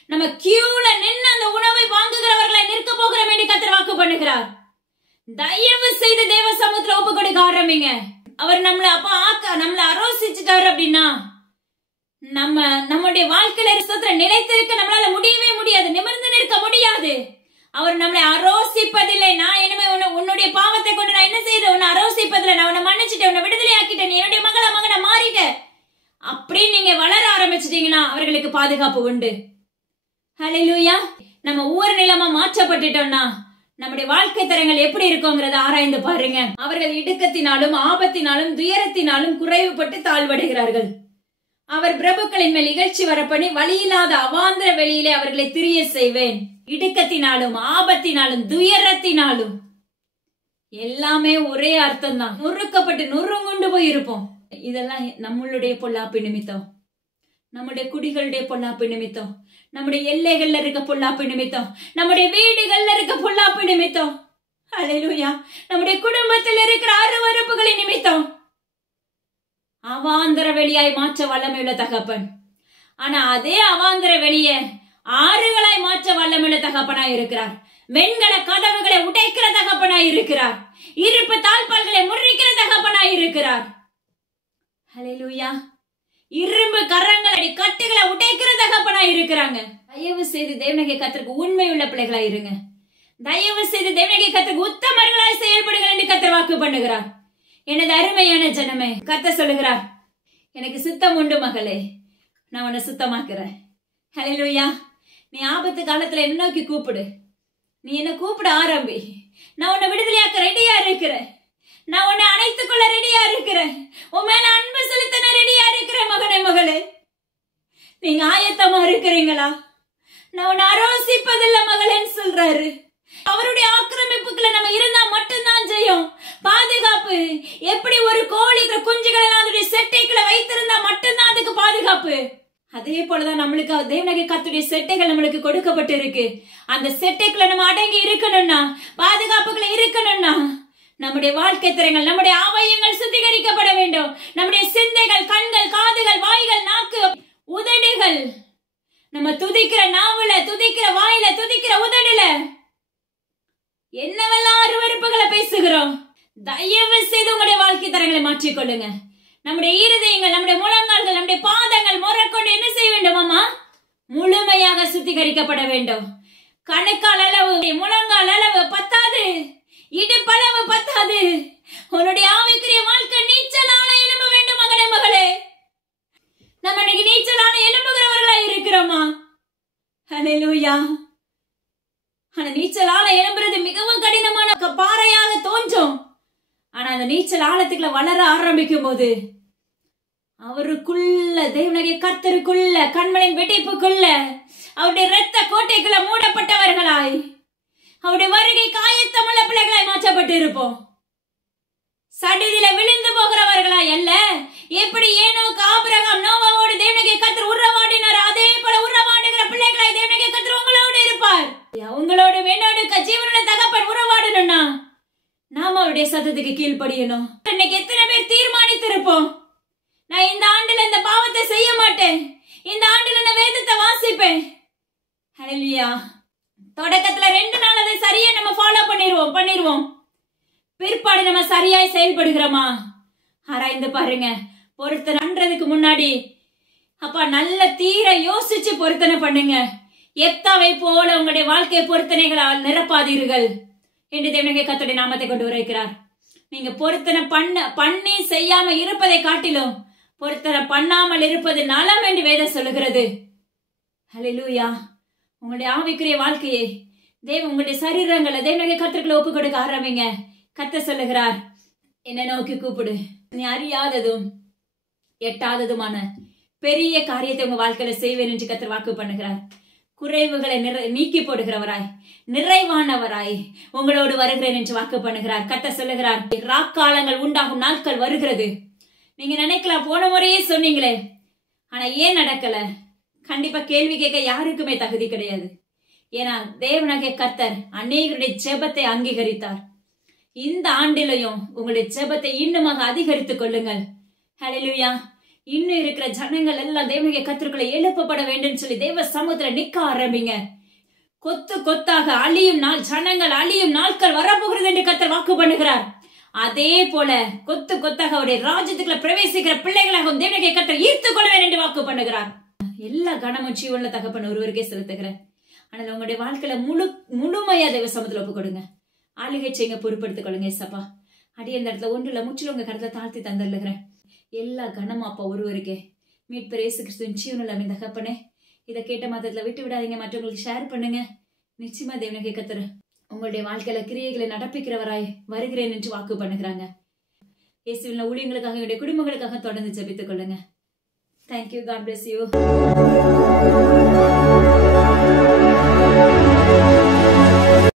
நம்ம கியூல நின்று அந்த உணவை வாங்குகிறவர்களை நிற்க போகிறோம் என்று கர்த்தர் வாக்கு பண்ணுகிறார். தயவு செய்து தேவ சமூகத்துல ஒப்பு கொடுக்க ஆரம்பிங்க. அவர் நம்மள ஆரோசிச்சுட்டாரு அப்படின்னா நம்முடைய வாழ்க்கையில நிலைத்திருக்க நம்மளால முடியவே முடியாது, நிமிர்ந்து நிற்க முடியாது. அவர் நம்மளை ஆரோசிப்பதில்லை. நான் இனிமே உன்னுடைய பாவத்தை கொண்டு நான் என்ன செய்யறேன், உன்னை ஆரோசிப்பதில்லை, நான் உன்னை மன்னிச்சுட்டேன், உன்னை விடுதலை ஆக்கிட்டேன், நீ என்னுடைய மகனை மாறிட்ட அப்படின்னு நீங்க வளர ஆரம்பிச்சிட்டீங்கன்னா அவர்களுக்கு பாதுகாப்பு உண்டு. ஹல்லேலூயா. நம்ம ஒவ்வொரு நிலமா மாற்றப்பட்டுட்டோம்னா நம்முடைய வாழ்க்கை தரங்கள் எப்படி இருக்குங்கிறத ஆராய்ந்து பாருங்க. அவர்கள் இடுக்கத்தினாலும் ஆபத்தினாலும் துயரத்தினாலும் குறைவுபட்டு தாழ்வடைகிறார்கள். அவர் பிரபுக்களின் மேல் இகழ்ச்சி வரப்பண்ணி வழியில்லாத அவாந்திர வெளியிலே அவர்களை திரிய செய்வேன். இடுக்கத்தினாலும் ஆபத்தினாலும் துயரத்தினாலும் எல்லாமே ஒரே அர்த்தம் தான். நொறுக்கப்பட்டு நொறுங்குண்டு போய் இருப்போம். இதெல்லாம் நம்மளுடைய பொல்லாப்பு நிமித்தம், நம்முடைய குடிகளுடைய பொல்லாப்பு நிமித்தம், நம்முடைய எல்லைகள்ல இருக்க பொல்லாப்பு நிமித்தம், நம்முடைய வீடுகள்ல இருக்க பொல்லாப்பு நிமித்தம், ஹல்லேலூயா, நம்முடைய குடும்பத்தில் இருக்கிற அருவருப்புகளின் நிமித்தம் அவாந்தர வெளியாய் மாற்ற வல்லமையுள்ள தகப்பன். ஆனா அதே அவாந்தர வெளியே ஆறுகளாய் மாற்ற வல்லமையுள்ள தகப்பனாய் இருக்கிறார். வெண்கல கதவுகளை உடைக்கிற தகப்பனாய் இருக்கிறார். இருப்பு தாழ்பால்களை முறிக்கிற தகப்பனாய் இருக்கிறார். ஹல்லேலூயா. இரும்பு கரங்களை கட்டுகளை உடைக்கிற தகப்பனாய் இருக்கிறாங்க. தயவு செய்து தேவனகை கர்த்தருக்கு உண்மையுள்ள பிள்ளைகளாய் இருங்க. தயவு செய்து தேவனகை கர்த்தருக்கு உத்தமர்களாய் செயல்படுங்கள் என்று கர்த்தர் வாக்கு பண்ணுகிறார். எனது அருமையான ஜனமே, கர்த்தர் சொல்லுகிறார், எனக்கு சுத்தம் உண்டு மகளே, நான் உன்னை சுத்தமாக்குறேன். ஹல்லேலூயா. நீ ஆபத்து காலத்துல என்ன நோக்கி கூப்பிடு, நீ என்ன கூப்பிட ஆரம்பி, நான் உன்னை விடுதலையாக்க ரெடியா இருக்கிறேன், நான் உன்னை அணைத்துக் கொள்ள ரெடியா இருக்கிறேன், உன் மேல அன்பு செலுத்த ரெடியா இருக்கிறேன். மகனே மகளே, நீங்க ஆயத்தமா இருக்கிறீங்களா? நான் உன்னை ஆரோசிப்பதில்லை மகளேன்னு சொல்றாரு. அவருடைய ஆக்கிரமிப்புக்குள்ள நம்ம இருந்தா மட்டும்தான் ஜெயம், பாதுகாப்பு. எப்படி ஒரு கோழி குஞ்சுகளை அதனுடைய செட்டைக்குள்ள வைத்திருந்தா மட்டும்தான் அதுக்கு பாதுகாப்பு. அதே போலதான் நம்மளுக்கு தேவனகை கர்த்தருடைய செட்டைகள் நம்மளுக்கு கொடுக்கப்பட்டு இருக்கு. அந்த செட்டைக்குள்ள நம்ம அடங்கி இருக்கணும்னா, பாதுகாப்புக்குள்ள இருக்கணும்னா நம்முடைய வாழ்க்கை திறங்கள், நம்முடைய அவயங்கள் சுத்திகரிக்கப்பட வேண்டும். நம்முடைய சிந்தைகள், கண்கள், காதுகள், வாய்கள், நாக்கு, உதடுகள், நம்ம துதிக்கிற நாவுல, துதிக்கிற வாயில, துதிக்கிற உதடுல என்னவெல்லாம் அருவருப்புகளை பேசுகிறோம். தயவு செய்து உங்களுடைய வாழ்க்கை தரங்களை மாற்றிக்கொள்ளுங்க. நம்முடைய இருதயங்கள், நம்முடைய முழங்கால்கள், நம்முடைய பாதங்கள் முறைக்கொண்டு என்ன செய்ய வேண்டும் அம்மா? முழுமையாக சுத்திகரிக்கப்பட வேண்டும். கணுக்கால் அளவு, முழங்கால் அளவு பத்தாது, இடுப்பளவு பத்தாது. உன்னுடைய ஆவிக்குரிய வாழ்க்கை நீச்சலான எழும்ப வேண்டும் மகனே மகளே. நம்ம இன்னைக்கு நீச்சலான எழும்புகிறவர்களா இருக்கிறோமா? ஹல்லேலூயா. ஆனா நீச்சல் எழும்புறது மிகவும் கடினமான பாறையாக தோன்றும். ஆனா அந்த நீச்சல் ஆழத்துக்குள்ள வளர ஆரம்பிக்கும் போது அவருக்குள்ள, தேவனகை கர்த்தருக்குள்ள, கண்மணின் வெடிப்புக்குள்ள, அவருடைய இரத்த கோட்டைக்குள்ள மூடப்பட்டவர்களாய், அவருடைய வருகை காயத்தமுள்ள பிள்ளைகளாய் மாற்றப்பட்டு இருப்போம். சடுதியில விழுந்து போகிறவர்களாய் அல்ல. எப்படி ஏனோக்கு ஆபிரகாம் நோவாவோடு தேவனகை கர்த்தர் உறவாடினார், அதே போல உறவாடுகிற பிள்ளைகளாய் தேவனகை கர்த்தர் உங்களோடு இருப்பார். உங்களோடு என்னோடு ஜீவனுள்ள தகப்பன் உறவாடணும்னா நாம அவருடைய சத்தத்துக்கு கீழ்ப்படியணும். இன்னைக்கு எத்தனை பேர் தீர்மானித்திருப்போம், நான் இந்த ஆண்டுல இந்த பாவத்தை செய்ய மாட்டேன், இந்த ஆண்டுல நான் வேதத்தை வாசிப்பேன். ஹல்லேலூயா. தொடக்கத்துல 2 நாள் அதை சரியா நம்ம ஃபாலோ பண்ணிடுவோம். பிற்பாடு நம்ம சரியாய் செயல்படுகிறோமா ஆராய்ந்து பாருங்க. பொருத்தனை பண்றதுக்கு முன்னாடி அப்பா நல்ல தீர யோசிச்சு பொருத்தனை பண்ணுங்க. எப்தாவை போல உங்களுடைய வாழ்க்கை பொருத்தனைகளால் நிரப்பாதீர்கள் என்று தேவனகை கர்த்தருடைய நாமத்தை கொண்டு வருகிறார். நீங்க பொருத்தனை பண்ணி செய்யாம இருப்பதை காட்டிலும் பொருத்தனை பண்ணாமல் இருப்பது நலம் என்று வேதம் சொல்லுகிறது. ஹல்லேலூயா. உங்களுடைய ஆவிக்குரிய வாழ்க்கையை உங்களுடைய சரீரங்களை தேவனகை கர்த்தருக்குள்ள ஒப்பு கொடுக்க ஆரம்பிங்க. கர்த்தர் சொல்லுகிறார், என்ன நோக்கி கூப்பிடு, நீ அறியாததும் எட்டாததுமான பெரிய காரியத்தை உங்க வாழ்க்கையில செய்வேன் என்று கர்த்தர் வாக்கு பண்ணுகிறார். குறைவுகளை நீக்கி போடுகிறவராய், நிறைவானவராய் உங்களோடு வருகிறேன் என்று வாக்கு பண்ணுகிறார். கர்த்தர் சொல்லுகிறார், ராக்காலங்கள் உண்டாகும் நாட்கள் வருகிறது. நீங்க நினைக்கலாம், போன முறையே சொன்னீங்களே, ஆனா ஏன் நடக்கல? கண்டிப்பா கேள்வி கேட்க யாருக்குமே தகுதி கிடையாது. ஏன்னா தேவனாகிய கர்த்தர் அநேகருடைய ஜெபத்தை அங்கீகரித்தார். இந்த ஆண்டிலையும் உங்களுடைய ஜெபத்தை இன்னுமாக அதிகரித்துக் கொள்ளுங்கள். ஹல்லேலூயா. இன்னும் இருக்கிற ஜனங்கள் எல்லாம் தேவனுடைய கர்த்தருக்குள்ள எழுப்பப்பட வேண்டும் சொல்லி தேவ சமூகத்துல நிக்க ஆரம்பிங்க. கொத்து கொத்தாக அழியும் நாள், ஜனங்கள் அழியும் நாட்கள் வரப்போகிறது என்று கர்த்தர் வாக்கு பண்ணுகிறார். அதே போல கொத்து கொத்தாக அவருடைய ராஜ்யத்துக்குள்ள பிரவேசிக்கிற பிள்ளைகளாகவும் தேவனுடைய கர்த்தர் ஈர்த்துக் கொள்வேன் என்று வாக்கு பண்ணுகிறார். எல்லா கனமும் ஜீவனுள்ள தகப்பன் ஒருவருக்கே செலுத்துகிறேன். ஆனால் உங்களுடைய வாழ்க்கையில முழுமையா தேவ சமூகத்துல ஒப்பு கொடுங்க. ஆளுகை செய்யுங்க, பொறுப்படுத்திக் கொள்ளுங்க. ஏசப்பா, அடி அந்த இடத்துல ஒன்றுல முற்றிலும் உங்க கருத்தை தாழ்த்தி தந்துடுகிறேன். எல்லா கனமும் அப்பா ஒருவருக்கே. மீட்பர் இயேசு கிறிஸ்துவின் ஜீவனுள்ள அந்த தகப்பனே, இதை கேட்ட மாத்திரத்துல விட்டு விடாதீங்க, மற்றவங்களுக்கு ஷேர் பண்ணுங்க. நிச்சயமா தேவனுடைய கர்த்தர் உங்களுடைய வாழ்க்கையில கிரியைகளை நடப்பிக்கிறவராய் வருகிறேன் என்று வாக்கு பண்ணுகிறாங்க. இயேசுவின் ஊழியங்களுக்காக, என்னுடைய குடும்பங்களுக்காக தொடர்ந்து ஜெபித்துக் கொள்ளுங்க. தேங்க்யூ. God bless you.